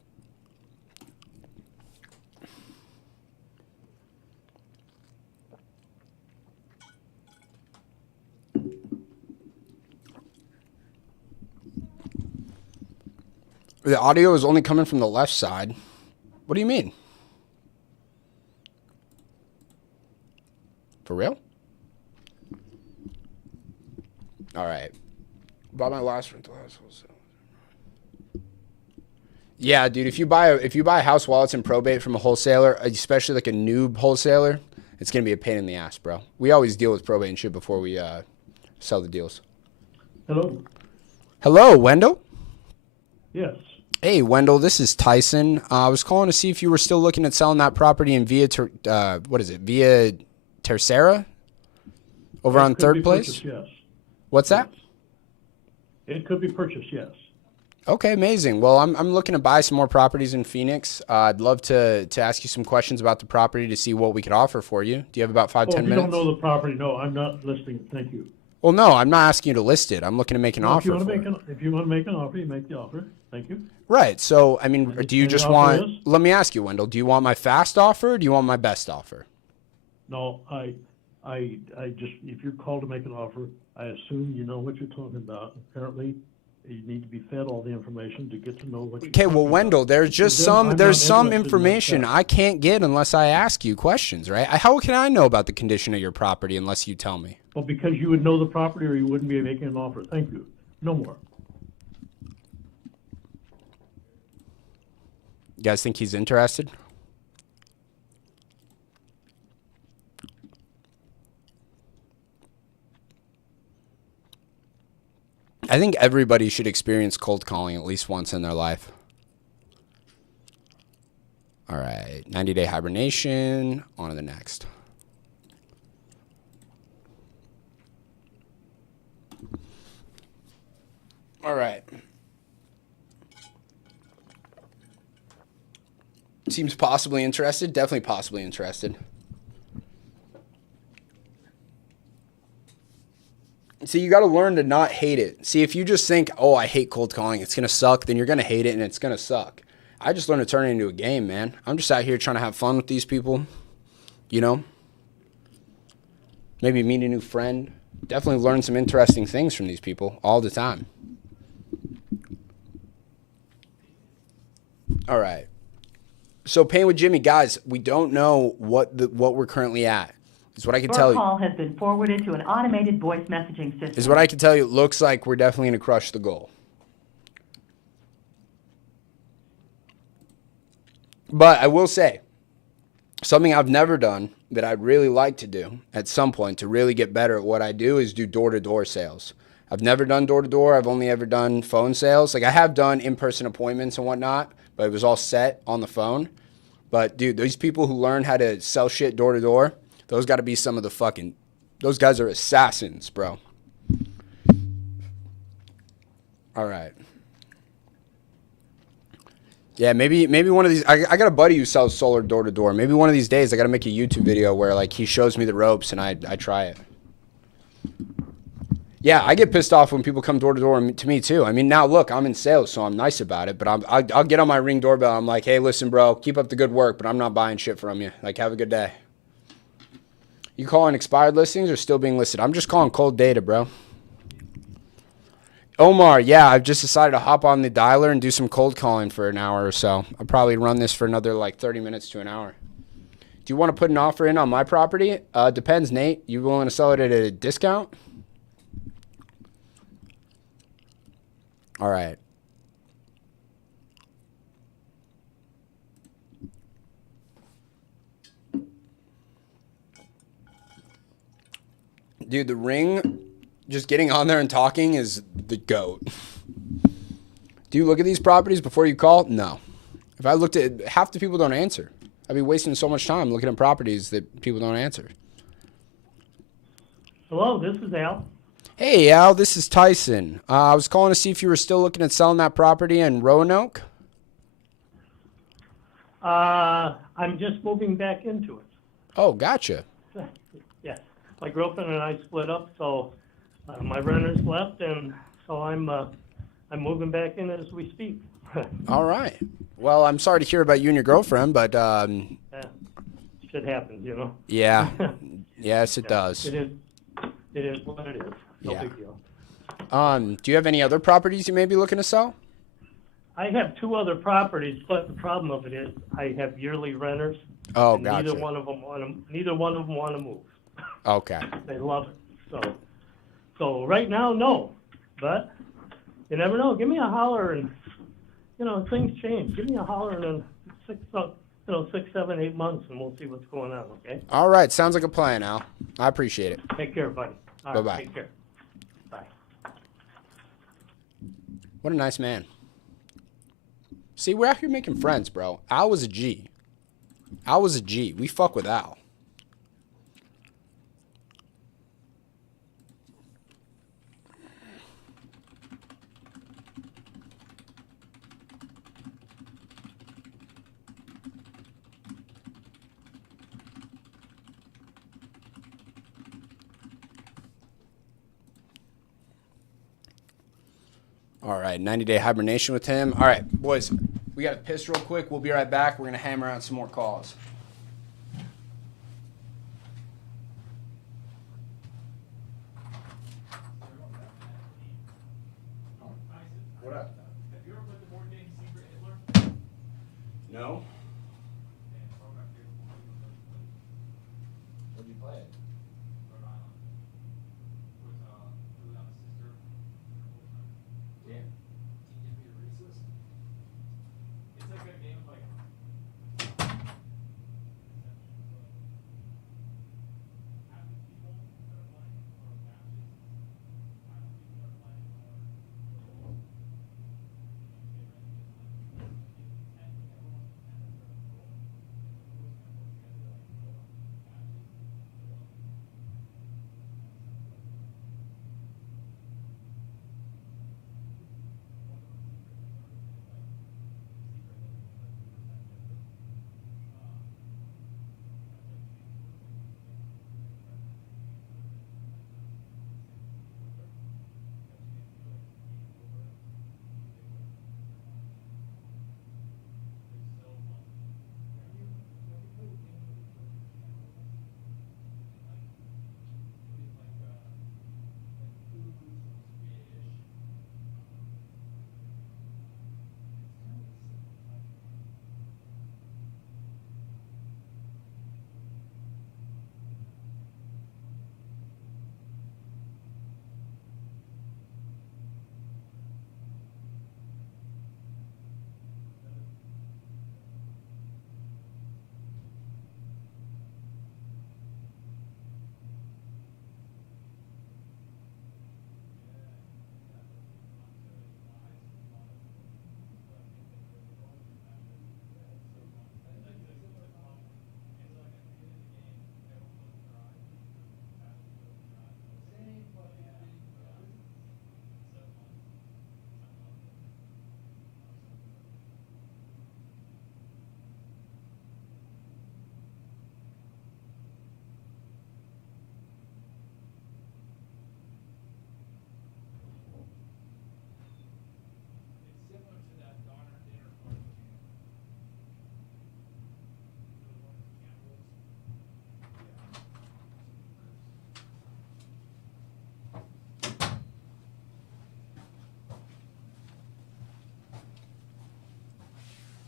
The audio is only coming from the left side. What do you mean? For real? All right. Bought my last rental house. Yeah, dude. If you buy a house while it's in probate from a wholesaler, especially like a noob wholesaler, it's gonna be a pain in the ass, bro. We always deal with probate and shit before we sell the deals. Hello? Hello, Wendell? Yes. Hey, Wendell, this is Tyson. I was calling to see if you were still looking at selling that property in Via Tercera? Over on Third Place? Purchased, yes. What's that? It could be purchased, yes. Okay, amazing. Well, I'm looking to buy some more properties in Phoenix. I'd love to ask you some questions about the property to see what we could offer for you. Do you have about 10 minutes? If you don't know the property, no, I'm not listening. Thank you. Well, no, I'm not asking you to list it. I'm looking to make an Well, offer. if you want to make an offer, you make the offer. Thank you. Right. So, I mean, do you And the just offer want? is? Let me ask you, Wendell. Do you want my fast offer? Or do you want my best offer? No, I just, if you're called to make an offer, I assume you know what you're talking about. Apparently, you need to be fed all the information to get to know what you're Okay. talking Well, about. Wendell, there's just So then I'm there's not some interested in that information stuff. I can't get unless I ask you questions, right? How can I know about the condition of your property unless you tell me? Well, because you would know the property or you wouldn't be making an offer. Thank you. No more. You guys think he's interested? I think everybody should experience cold calling at least once in their life. All right, 90-day hibernation, on to the next. All right. Seems possibly interested, definitely possibly interested. See, you got to learn to not hate it. See, if you just think, oh, I hate cold calling, it's going to suck, then you're going to hate it and it's going to suck. I just learned to turn it into a game, man. I'm just out here trying to have fun with these people, you know? Maybe meet a new friend. Definitely learn some interesting things from these people all the time. All right. So, Pain with Jimmy, guys, we don't know what we're currently at. Is what I can tell Your you. call has been forwarded to an automated voice messaging system. Is what I can tell you. It looks like we're definitely going to crush the goal. But I will say, something I've never done that I'd really like to do at some point to really get better at what I do is do door-to-door sales. I've never done door-to-door. I've only ever done phone sales. Like, I have done in-person appointments and whatnot, but it was all set on the phone. But, dude, these people who learn how to sell shit door-to-door, those got to be some of the fucking... Those guys are assassins, bro. All right. Yeah, maybe one of these... I got a buddy who sells solar door-to-door. Maybe one of these days I got to make a YouTube video where, like, he shows me the ropes and I try it. Yeah, I get pissed off when people come door-to-door to me, too. I mean, now, look, I'm in sales, so I'm nice about it. But I'll get on my Ring doorbell. I'm like, hey, listen, bro, keep up the good work, but I'm not buying shit from you. Like, have a good day. You calling expired listings or still being listed? I'm just calling cold data, bro. Omar, yeah, I've just decided to hop on the dialer and do some cold calling for an hour or so. I'll probably run this for another, like, 30 minutes to an hour. Do you want to put an offer in on my property? Depends, Nate. You willing to sell it at a discount? All right. Dude, the Ring, just getting on there and talking is the GOAT. Do you look at these properties before you call? No. If I looked at half the people don't answer. I'd be wasting so much time looking at properties that people don't answer. Hello, this is Al. Hey, Al, this is Tyson. I was calling to see if you were still looking at selling that property in Roanoke. I'm just moving back into it. Oh, gotcha. Yes. My girlfriend and I split up, so my renters left, and so I'm moving back in as we speak. All right. Well, I'm sorry to hear about you and your girlfriend, but Yeah, shit happens, you know. yeah, yes, it does. It is what it is. No Yeah. big deal. Do you have any other properties you may be looking to sell? I have 2 other properties, but the problem of it is I have yearly renters. Oh, and gotcha. Neither one of them want to move. Okay. They love it. So right now, no. But you never know. Give me a holler, and things change. Give me a holler in 6, 7, 8 months, and we'll see what's going on. Okay. All right. Sounds like a plan, Al. I appreciate it. Take care, buddy. All right, Bye-bye. Take care. Bye. What a nice man. See, we're out here making friends, bro. Al was a G. Al was a G. We fuck with Al. All right, 90-day hibernation with him. All right, boys, we got to piss real quick. We'll be right back. We're going to hammer out some more calls. What up? Have you ever played the board game Secret Hitler? No? Where'd you play it? Rhode Island. With Juliana's sister. Damn. Can you give me a race list? It's like a game of like. Active people that are playing or matches. Active people that are playing or.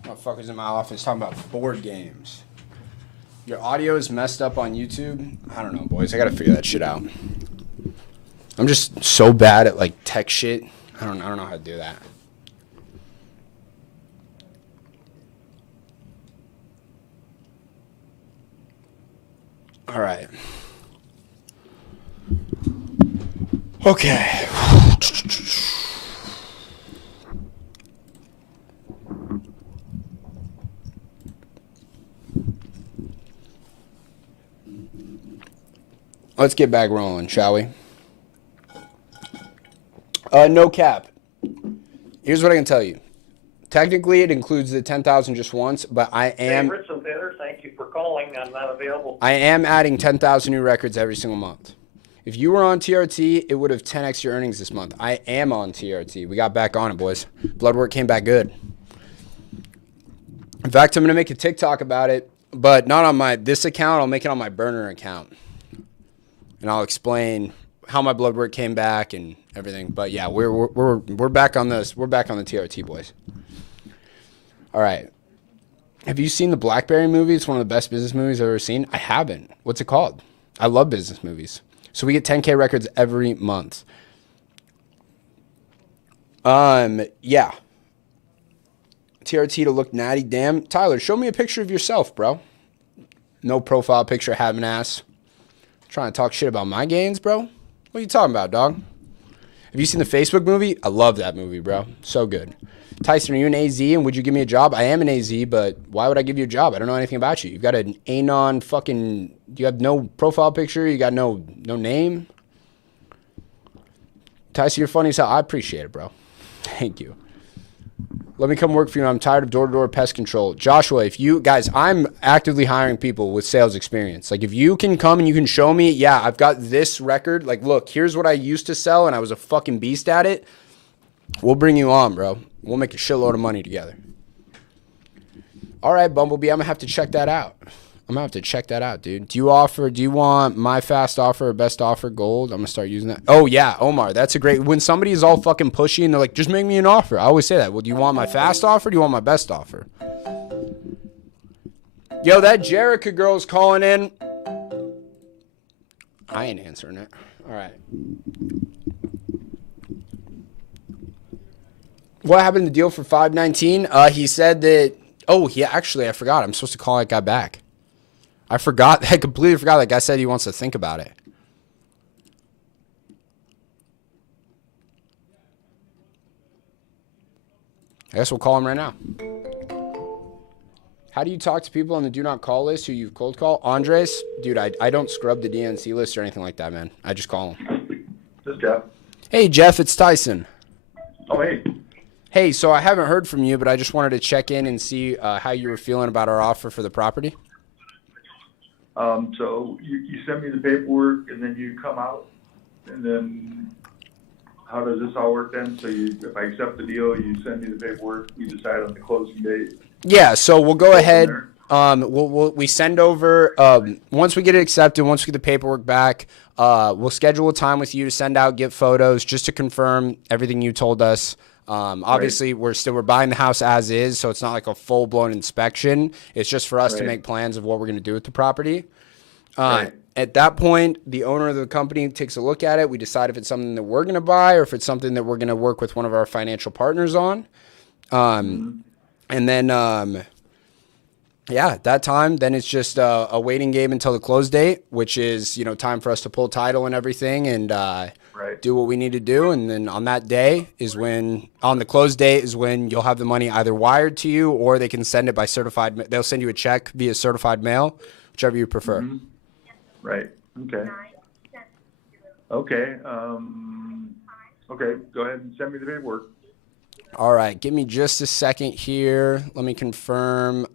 Motherfuckers in my office talking about board games. Your audio is messed up on YouTube. I don't know, boys. I gotta figure that shit out. I'm just so bad at like tech shit. I don't know how to do that. All right. Okay. Let's get back rolling, shall we? No cap. Here's what I can tell you. Technically, it includes the 10,000 just once, but I am. Favorites and better, thank you for calling. I'm not available. I am adding 10,000 new records every single month. If you were on TRT, it would have 10x your earnings this month. I am on TRT. We got back on it, boys. Blood work came back good. In fact, I'm going to make a TikTok about it, but not on this account. I'll make it on my burner account. And I'll explain how my blood work came back and everything. But yeah, we're back on this. We're back on the TRT, boys. All right. Have you seen the Blackberry movie? It's one of the best business movies I've ever seen. I haven't. What's it called? I love business movies. So we get 10K records every month. Yeah. TRT to look natty. Damn. Tyler, show me a picture of yourself, bro. No profile picture, having ass. Trying to talk shit about my gains, bro? What are you talking about, dog? Have you seen the Facebook movie? I love that movie, bro. So good. Tyson, are you an AZ and would you give me a job? I am an AZ, but why would I give you a job? I don't know anything about you. You've got an anon fucking... You have no profile picture? You got no name? Tyson, you're funny as hell. I appreciate it, bro. Thank you. Let me come work for you. I'm tired of door-to-door pest control. Joshua, if you... Guys, I'm actively hiring people with sales experience. Like, if you can come and you can show me, yeah, I've got this record. Like, look, here's what I used to sell, and I was a fucking beast at it. We'll bring you on, bro. We'll make a shitload of money together. All right, Bumblebee, I'm going to have to check that out. I'm going to have to check that out, dude. Do you want my fast offer or best offer gold? I'm going to start using that. Oh, yeah, Omar, that's a great, when somebody is all fucking pushy and they're like, just make me an offer. I always say that. Well, do you want my fast offer or do you want my best offer? Yo, that Jerica girl's calling in. I ain't answering it. All right. What happened to the deal for 519? He said that. Oh, yeah. Actually, I forgot. I'm supposed to call that guy back. I forgot. I completely forgot. That guy said he wants to think about it. I guess we'll call him right now. How do you talk to people on the do not call list who you've cold call? Andres, dude, I don't scrub the DNC list or anything like that, man. I just call them. This is Jeff. Hey, Jeff, it's Tyson. Oh, hey. Hey, so I haven't heard from you, but I just wanted to check in and see how you were feeling about our offer for the property. So you send me the paperwork and then you come out, and then how does this all work then? So if I accept the deal, you send me the paperwork, we decide on the closing date. Yeah, so we'll go ahead. We send over once we get it accepted, once we get the paperwork back, we'll schedule a time with you to send out, get photos, just to confirm everything you told us. Obviously, right. we're buying the house as is, so it's not like a full blown inspection. It's just for us to Right. make plans of what we're going to do with the property. Right. At that point, the owner of the company takes a look at it. We decide if it's something that we're going to buy or if it's something that we're going to work with one of our financial partners on. And then, at that time, then it's just a waiting game until the close date, which is, time for us to pull title and everything and Right. do what we need to do. And then on that day on the close date is when you'll have the money either wired to you or they can send it by certified. They'll send you a check via certified mail, whichever you prefer. Mm-hmm. Right. Okay. Okay. Okay. Go ahead and send me the paperwork. All right. Give me just a second here. Let me confirm.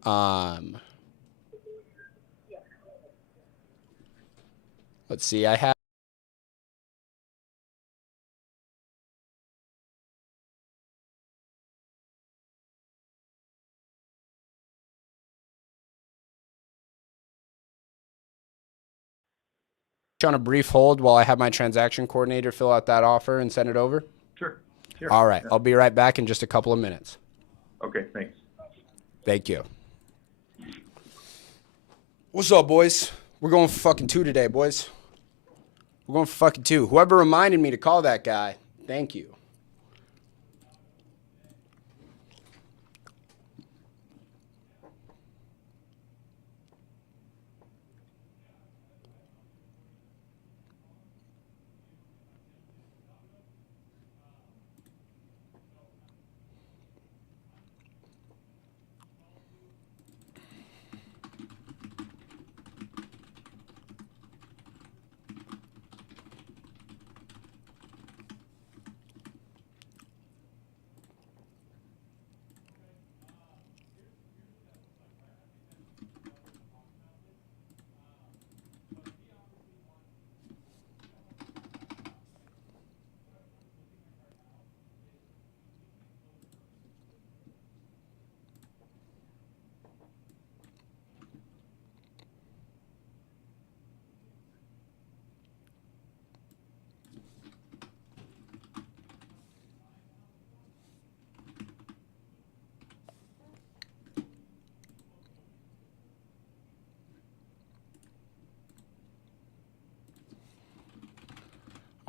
Let's see. I have. On a brief hold while I have my transaction coordinator fill out that offer and send it over? Sure. All right. Yeah. I'll be right back in just a couple of minutes. Okay. Thanks. Thank you. What's up, boys? We're going for fucking 2 today, boys. We're going for fucking 2. Whoever reminded me to call that guy, thank you.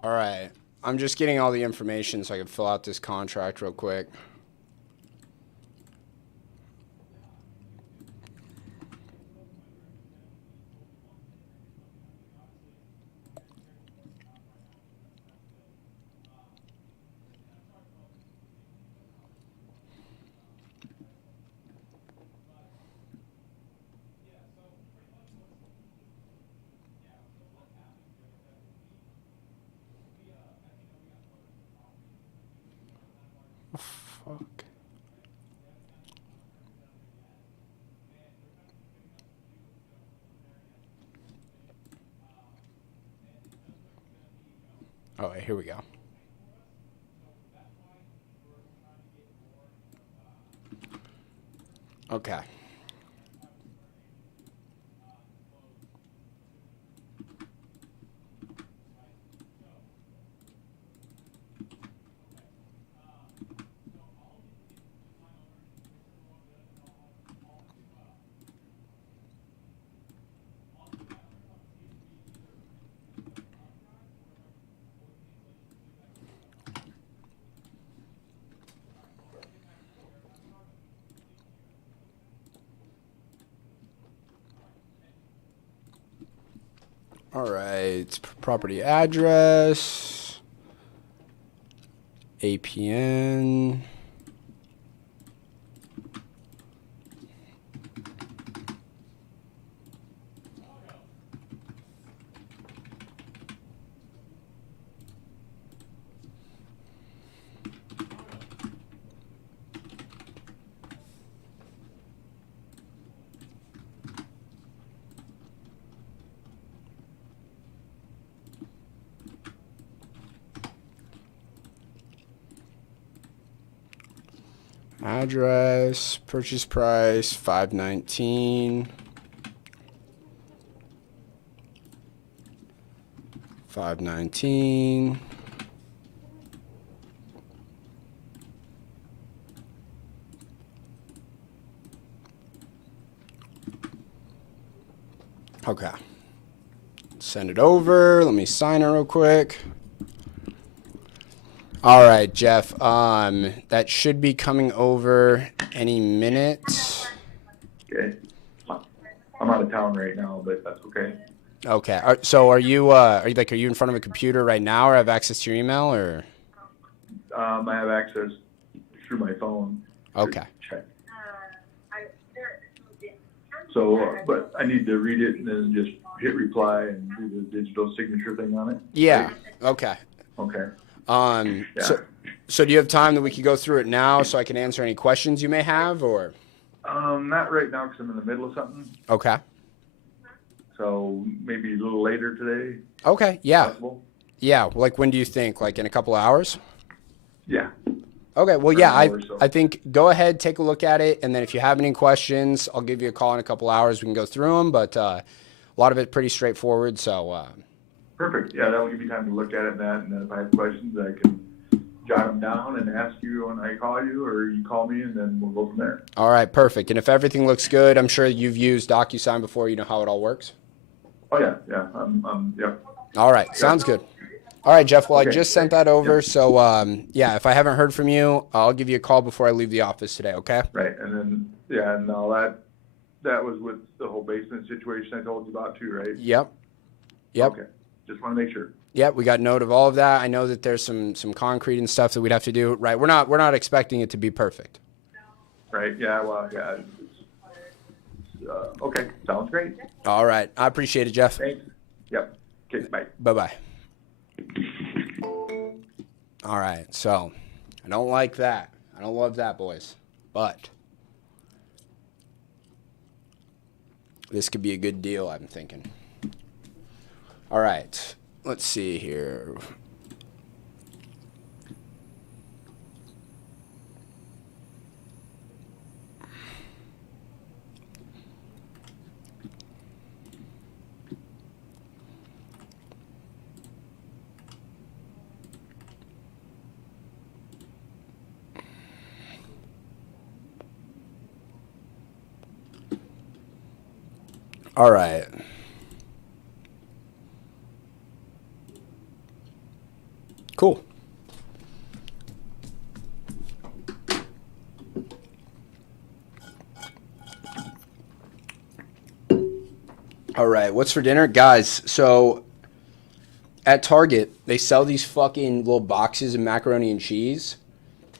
All right. I'm just getting all the information so I can fill out this contract real quick. Fuck. Oh, wait, here we go. Okay. All right, property address, APN. Address, purchase price, $519. $519. Okay. Send it over. Let me sign it real quick. All right, Jeff. That should be coming over any minute. Okay. I'm out of town right now, but that's okay. Okay. So are you in front of a computer right now, or have access to your email, or? I have access through my phone. Okay. Check. So, but I need to read it and then just hit reply and do the digital signature thing on it? Yeah. Right? Okay. Okay. Yeah. So do you have time that we could go through it now so I can answer any questions you may have, or? Not right now because I'm in the middle of something. Okay. So maybe a little later today. Okay. Yeah. Possible? Yeah. Like, when do you think? Like in a couple of hours? Yeah. Okay. Well, yeah, So. I think go ahead, take a look at it. And then if you have any questions, I'll give you a call in a couple hours. We can go through them, but a lot of it pretty straightforward. So, Perfect. Yeah, that will give me time to look at it and that. And then if I have questions, I can jot them down and ask you when I call you, or you call me, and then we'll go from there. all right. Perfect. And if everything looks good, I'm sure you've used DocuSign before. You know how it all works. Oh yeah. Yeah. Yep. All right. Sounds good. All right, Jeff. Well, Okay. I just sent that over. So, yeah, if I haven't heard from you, I'll give you a call before I leave the office today. Okay. Right. And then, yeah, and all that was with the whole basement situation I told you about too, right? Yep. Yep. Okay. Just want to make sure. Yep. We got note of all of that. I know that there's some concrete and stuff that we'd have to do. Right. We're not expecting it to be perfect. Right. Yeah. Well, yeah. Okay. Sounds great. All right. I appreciate it, Jeff. Thanks. Yep. Okay. Bye. Bye-bye. All right. So I don't like that. I don't love that, boys. But this could be a good deal, I'm thinking. All right. Let's see here. All right. Cool. All right, what's for dinner? Guys, so at Target, they sell these fucking little boxes of macaroni and cheese.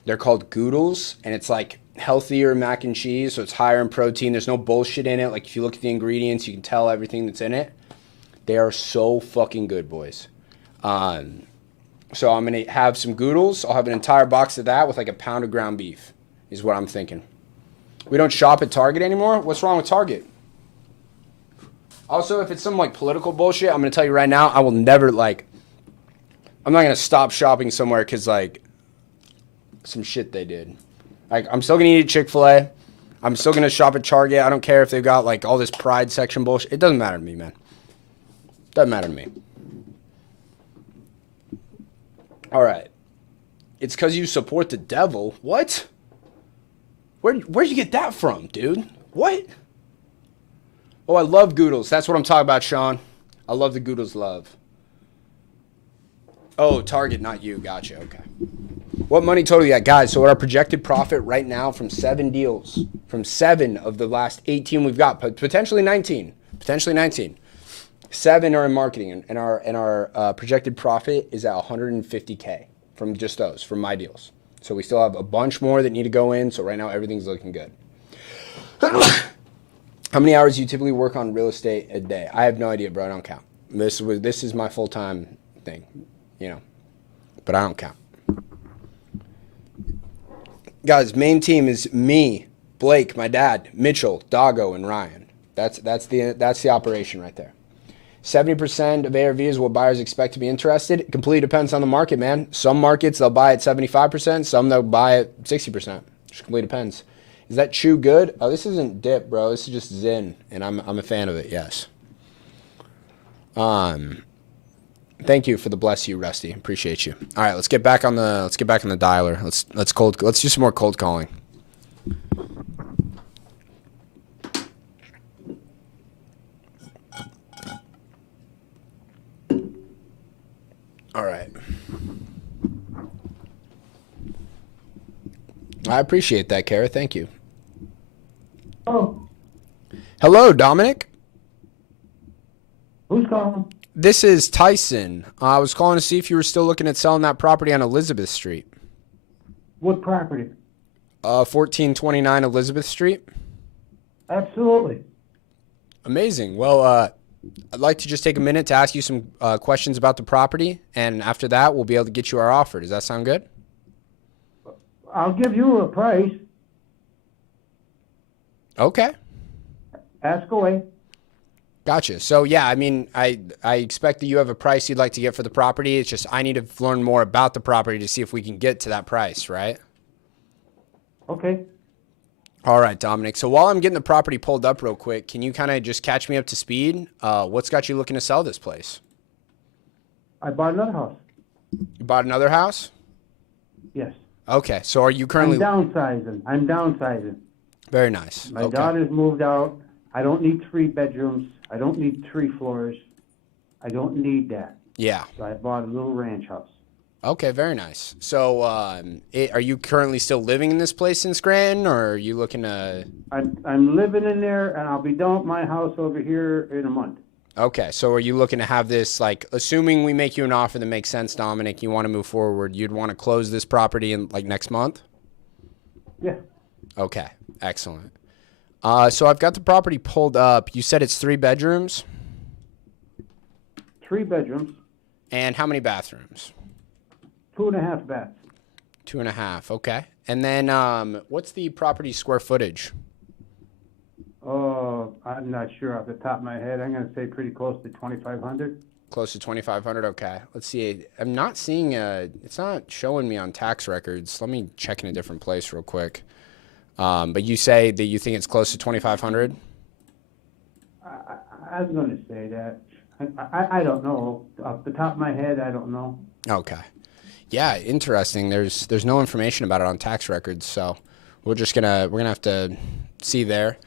They're called Goodles, and it's like healthier mac and cheese, so it's higher in protein. There's no bullshit in it. Like, if you look at the ingredients, you can tell everything that's in it. They are so fucking good, boys. So I'm going to have some Goodles. I'll have an entire box of that with like a pound of ground beef is what I'm thinking. We don't shop at Target anymore? What's wrong with Target? Also, if it's some like political bullshit, I'm going to tell you right now, I will never I'm not going to stop shopping somewhere because like some shit they did. Like, I'm still going to eat at Chick-fil-A. I'm still gonna shop at Target. I don't care if they've got like all this Pride section bullshit. It doesn't matter to me, man. Doesn't matter to me. All right. It's because you support the devil. What? Where'd you get that from, dude? What? Oh, I love Goodles. That's what I'm talking about, Sean. I love the Goodles love. Oh, Target, not you. Gotcha. Okay. What money total you got? Guys, so our projected profit right now from 7 deals, from 7 of the last 18 we've got, potentially 19. Potentially 19. 7 are in marketing, and our projected profit is at 150K from just those, from my deals. So we still have a bunch more that need to go in, so right now everything's looking good. How many hours do you typically work on real estate a day? I have no idea, bro. I don't count. This is my full-time thing, you know, but I don't count. Guys, main team is me, Blake, my dad, Mitchell, Doggo, and Ryan. That's the operation right there. 70% of ARV is what buyers expect to be interested. It completely depends on the market, man. Some markets they'll buy at 75%, some they'll buy at 60%. Just completely depends. Is that chew good? Oh, this isn't dip, bro. This is just Zin, and I'm a fan of it. Yes. Thank you for the bless you, Rusty. Appreciate you. All right, let's get back on the dialer. Let's do some more cold calling. All right. I appreciate that, Kara. Thank you. Oh, Hello, Dominic. who's calling? This is Tyson. I was calling to see if you were still looking at selling that property on Elizabeth Street. What property? 1429 Elizabeth Street. Absolutely. Amazing. Well, I'd like to just take a minute to ask you some questions about the property, and after that, we'll be able to get you our offer. Does that sound good? I'll give you a price. Okay. Ask away. Gotcha. So, yeah, I mean, I expect that you have a price you'd like to get for the property. It's just I need to learn more about the property to see if we can get to that price, right? Okay. All right, Dominic. So while I'm getting the property pulled up real quick, can you kind of just catch me up to speed? What's got you looking to sell this place? I bought another house. You bought another house? Yes. Okay. So are you currently... I'm downsizing. Very nice. My Okay. daughter's moved out. I don't need 3 bedrooms. I don't need 3 floors. I don't need that. Yeah. So I bought a little ranch house. Okay, very nice. So are you currently still living in this place in Scranton, or are you looking to... I'm living in there, and I'll be done with my house over here in a month. Okay, so are you looking to have this, like, assuming we make you an offer that makes sense, Dominic, you want to move forward, you'd want to close this property in, like, next month? Yeah. Okay, excellent. So I've got the property pulled up. You said it's 3 bedrooms? 3 bedrooms. And how many bathrooms? 2.5 baths. 2.5, okay. And then what's the property square footage? Oh, I'm not sure off the top of my head. I'm going to say pretty close to 2,500. Close to 2,500, okay. Let's see. I'm not seeing it's not showing me on tax records. Let me check in a different place real quick. But you say that you think it's close to 2,500? I was going to say that. I don't know. Off the top of my head, I don't know. Okay. Yeah, interesting. There's no information about it on tax records, so we're gonna have to see there.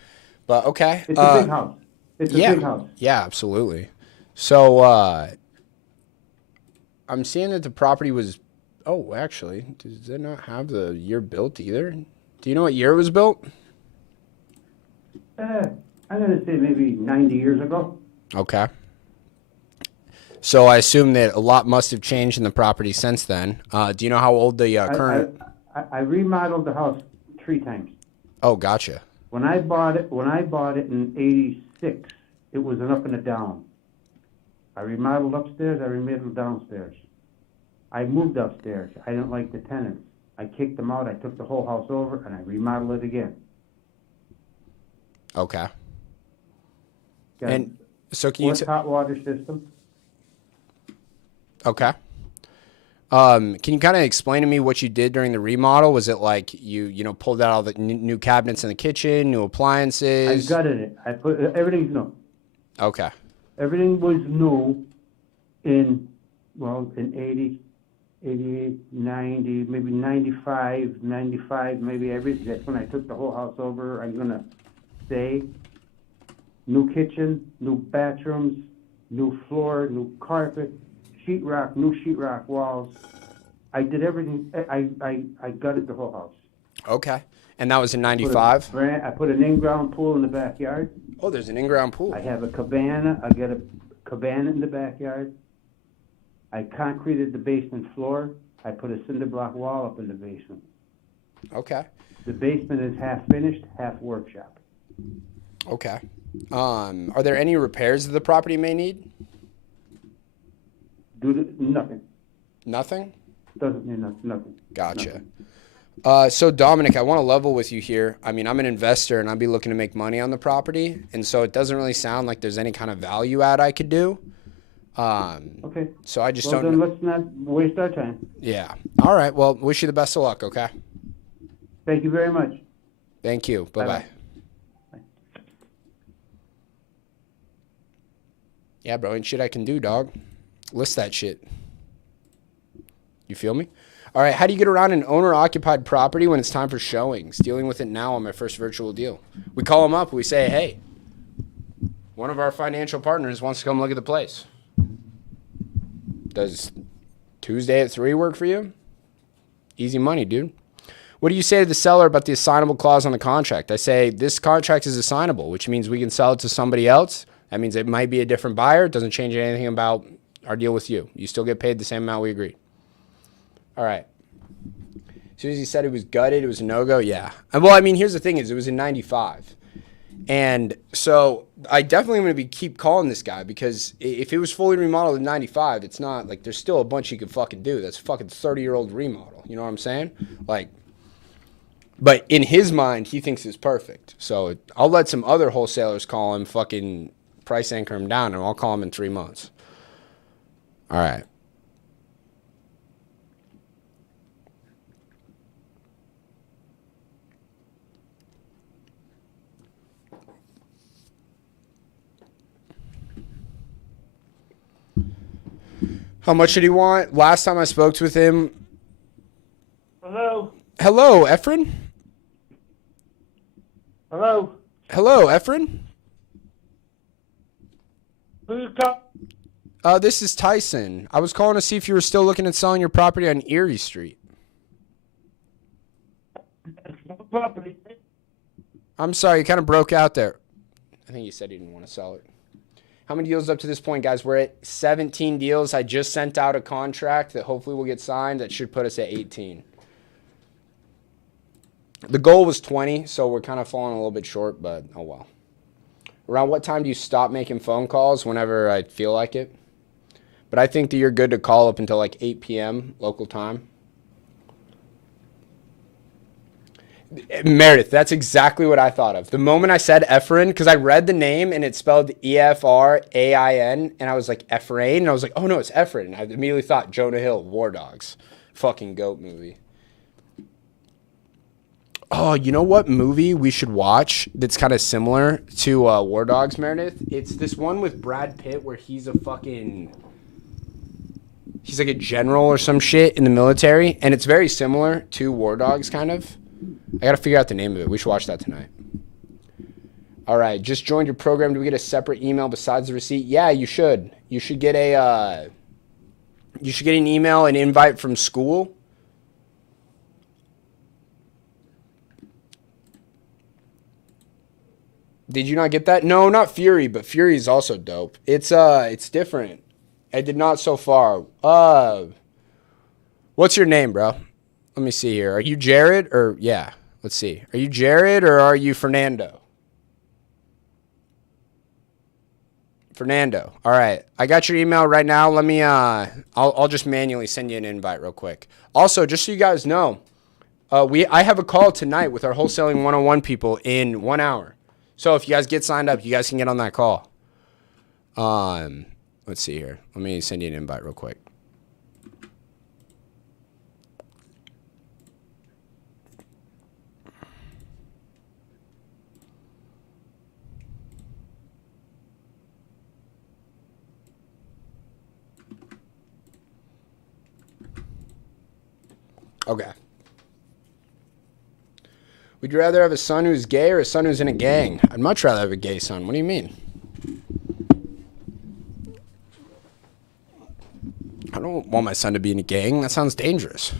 But okay. It's a big house. It's a big house. Yeah, absolutely. So I'm seeing that the property was actually, does it not have the year built either? Do you know what year it was built? I'm going to say maybe 90 years ago. Okay. So I assume that a lot must have changed in the property since then. Do you know how old the current... I remodeled the house 3 times. Oh, gotcha. When I bought it in '86, it was an up and a down. I remodeled upstairs, I remodeled downstairs. I moved upstairs. I didn't like the tenants. I kicked them out. I took the whole house over and I remodeled it again. Okay. Got And so can you... hot water system. Okay. Can you kind of explain to me what you did during the remodel? Was it like you know, pulled out all the new cabinets in the kitchen, new I appliances? gutted it. I put, everything's new. Okay. Everything was new in 80, 88, 90, maybe 95, maybe everything. That's when I took the whole house over. I'm gonna say new kitchen, new bathrooms, new floor, new carpet, sheetrock, new sheetrock walls. I did everything. I gutted the whole house. Okay. And that was in 95? I put an in-ground pool in the backyard. Oh, there's an in-ground pool. I have a cabana. I got a cabana in the backyard. I concreted the basement floor. I put a cinder block wall up in the basement. Okay. The basement is half finished, half workshop. Okay. Are there any repairs that the property may need? Nothing. Nothing? Doesn't mean nothing. Gotcha. So Dominic, I want to level with you here. I mean, I'm an investor and I'd be looking to make money on the property. And so it doesn't really sound like there's any kind of value add I could do. Okay. So I just Well, don't. then let's not waste our time. Yeah. All right. Well, wish you the best of luck. Okay. Thank you very much. Thank you. Bye-bye. Yeah, bro. Ain't shit I can do, dog. List that shit. You feel me? All right. How do you get around an owner-occupied property when it's time for showings? Dealing with it now on my first virtual deal. We call them up. We say, hey, one of our financial partners wants to come look at the place. Does Tuesday at 3 work for you? Easy money, dude. What do you say to the seller about the assignable clause on the contract? I say, this contract is assignable, which means we can sell it to somebody else. That means it might be a different buyer. It doesn't change anything about our deal with you. You still get paid the same amount we agreed. All right. As soon as he said it was gutted, it was a no-go, yeah. Well, I mean, here's the thing is, it was in 95. And so I definitely am going to keep calling this guy because if it was fully remodeled in 95, it's not, like, there's still a bunch you could fucking do. That's a fucking 30-year-old remodel. You know what I'm saying? Like, but in his mind, he thinks it's perfect. So I'll let some other wholesalers call him, fucking price anchor him down, and I'll call him in 3 months. All right. How much did he want? Last time I spoke with him. Hello? Hello, Efren? Hello? Hello, Efren? Who's talking? This is Tyson. I was calling to see if you were still looking at selling your property on Erie Street. Property. I'm sorry, you kind of broke out there. I think you said you didn't want to sell it. How many deals up to this point, guys? We're at 17 deals. I just sent out a contract that hopefully will get signed. That should put us at 18. The goal was 20, so we're kind of falling a little bit short, but oh well. Around what time do you stop making phone calls? Whenever I feel like it. But I think that you're good to call up until like 8 p.m. local time. Meredith, that's exactly what I thought of. The moment I said Efrain, because I read the name and it spelled E-F-R-A-I-N, and I was like, Efrain, and I was like, oh no, it's Efrain. And I immediately thought Jonah Hill, War Dogs. Fucking GOAT movie. Oh, you know what movie we should watch that's kind of similar to War Dogs, Meredith? It's this one with Brad Pitt where he's like a general or some shit in the military, and it's very similar to War Dogs, kind of. I gotta figure out the name of it. We should watch that tonight. All right, just joined your program. Do we get a separate email besides the receipt? Yeah, you should. You should get an email, an invite from school. Did you not get that? No, not Fury, but Fury is also dope. It's different. I did not so far. What's your name, bro? Let me see here. Are you Jared or yeah? Let's see. Are you Jared or are you Fernando? Fernando. All right. I got your email right now. Let me I'll just manually send you an invite real quick. Also, just so you guys know, I have a call tonight with our wholesaling 101 people in 1 hour. So if you guys get signed up, you guys can get on that call. Let's see here. Let me send you an invite real quick. Okay. Would you rather have a son who's gay or a son who's in a gang? I'd much rather have a gay son. What do you mean? I don't want my son to be in a gang. That sounds dangerous.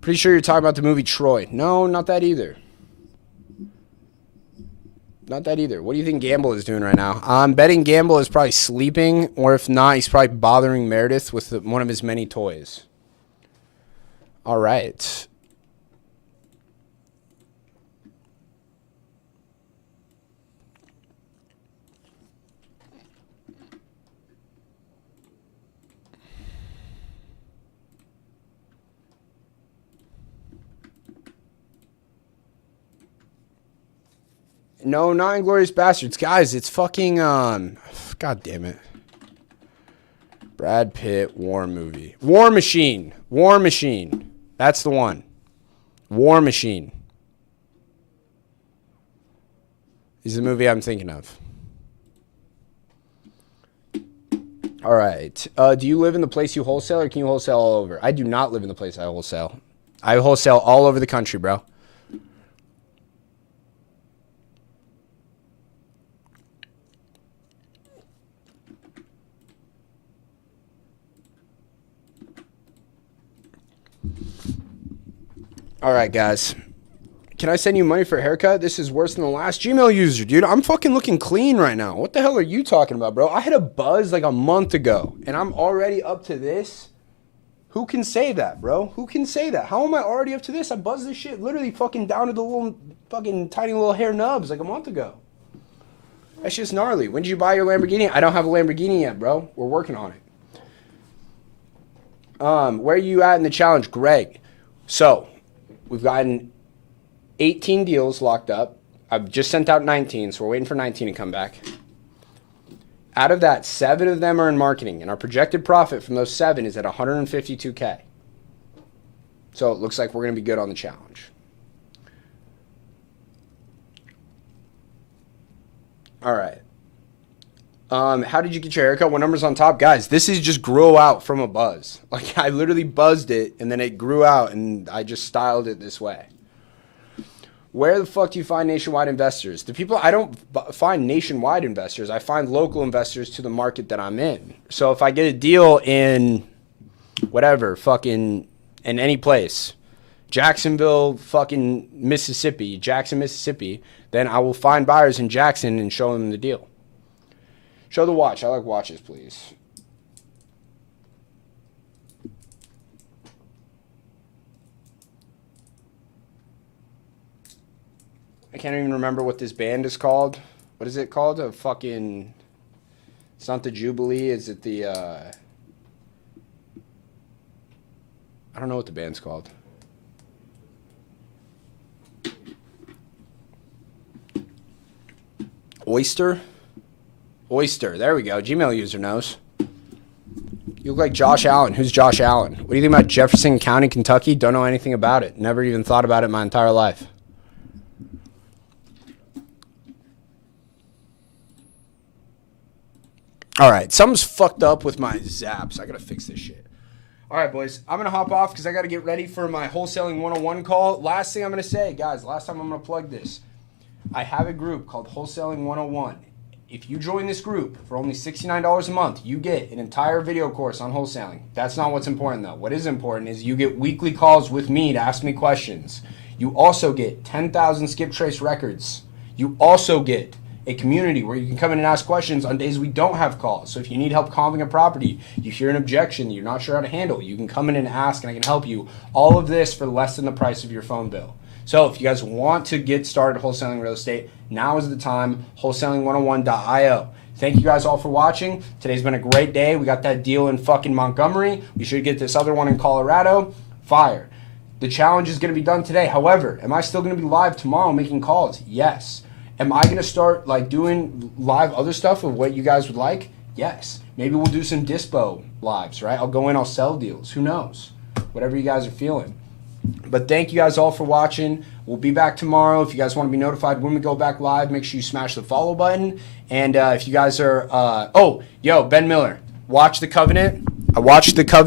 Pretty sure you're talking about the movie Troy. No, not that either. Not that either. What do you think Gamble is doing right now? I'm betting Gamble is probably sleeping, or if not, he's probably bothering Meredith with one of his many toys. All right. No, not Inglourious Bastards. Guys, it's fucking, God damn it. Brad Pitt war movie. War Machine. War Machine. That's the one. War Machine. Is the movie I'm thinking of. All right. Do you live in the place you wholesale, or can you wholesale all over? I do not live in the place I wholesale. I wholesale all over the country, bro. All right, guys. Can I send you money for a haircut? This is worse than the last Gmail user, dude. I'm fucking looking clean right now. What the hell are you talking about, bro? I had a buzz like a month ago, and I'm already up to this. Who can say that, bro? Who can say that? How am I already up to this? I buzzed this shit literally fucking down to the little fucking tiny little hair nubs like a month ago. That's just gnarly. When did you buy your Lamborghini? I don't have a Lamborghini yet, bro. We're working on it. Where are you at in the challenge, Greg? So, we've gotten 18 deals locked up. I've just sent out 19, so we're waiting for 19 to come back. Out of that, 7 of them are in marketing, and our projected profit from those 7 is at $152K. So it looks like we're going to be good on the challenge. All right. How did you get your haircut? What number's on top? Guys, this is just grew out from a buzz. Like, I literally buzzed it, and then it grew out, and I just styled it this way. Where the fuck do you find nationwide investors? The people, I don't find nationwide investors. I find local investors to the market that I'm in. So if I get a deal in whatever, fucking, in any place, Jacksonville, fucking Mississippi, Jackson, Mississippi, then I will find buyers in Jackson and show them the deal. Show the watch. I like watches, please. I can't even remember what this band is called. What is it called? A fucking... It's not the Jubilee. Is it the... I don't know what the band's called. Oyster? Oyster. There we go. Gmail user knows. You look like Josh Allen. Who's Josh Allen? What do you think about Jefferson County, Kentucky? Don't know anything about it. Never even thought about it my entire life. All right. Something's fucked up with my zaps. I got to fix this shit. All right, boys. I'm going to hop off because I got to get ready for my Wholesaling 101 call. Last thing I'm going to say, guys, last time I'm going to plug this. I have a group called Wholesaling 101. If you join this group for only $69 a month, you get an entire video course on wholesaling. That's not what's important, though. What is important is you get weekly calls with me to ask me questions. You also get 10,000 skip trace records. You also get a community where you can come in and ask questions on days we don't have calls. So if you need help calming a property, you hear an objection that you're not sure how to handle, you can come in and ask and I can help you. All of this for less than the price of your phone bill. So if you guys want to get started wholesaling real estate, now is the time, wholesaling101.io. Thank you guys all for watching. Today's been a great day. We got that deal in fucking Montgomery. We should get this other one in Colorado. Fire. The challenge is going to be done today. However, am I still going to be live tomorrow making calls? Yes. Am I going to start like doing live other stuff of what you guys would like? Yes. Maybe we'll do some dispo lives, right? I'll go in, I'll sell deals. Who knows? Whatever you guys are feeling. But thank you guys all for watching. We'll be back tomorrow. If you guys want to be notified when we go back live, make sure you smash the follow button. And if you guys are, Ben Miller, watch The Covenant. I watched The Covenant.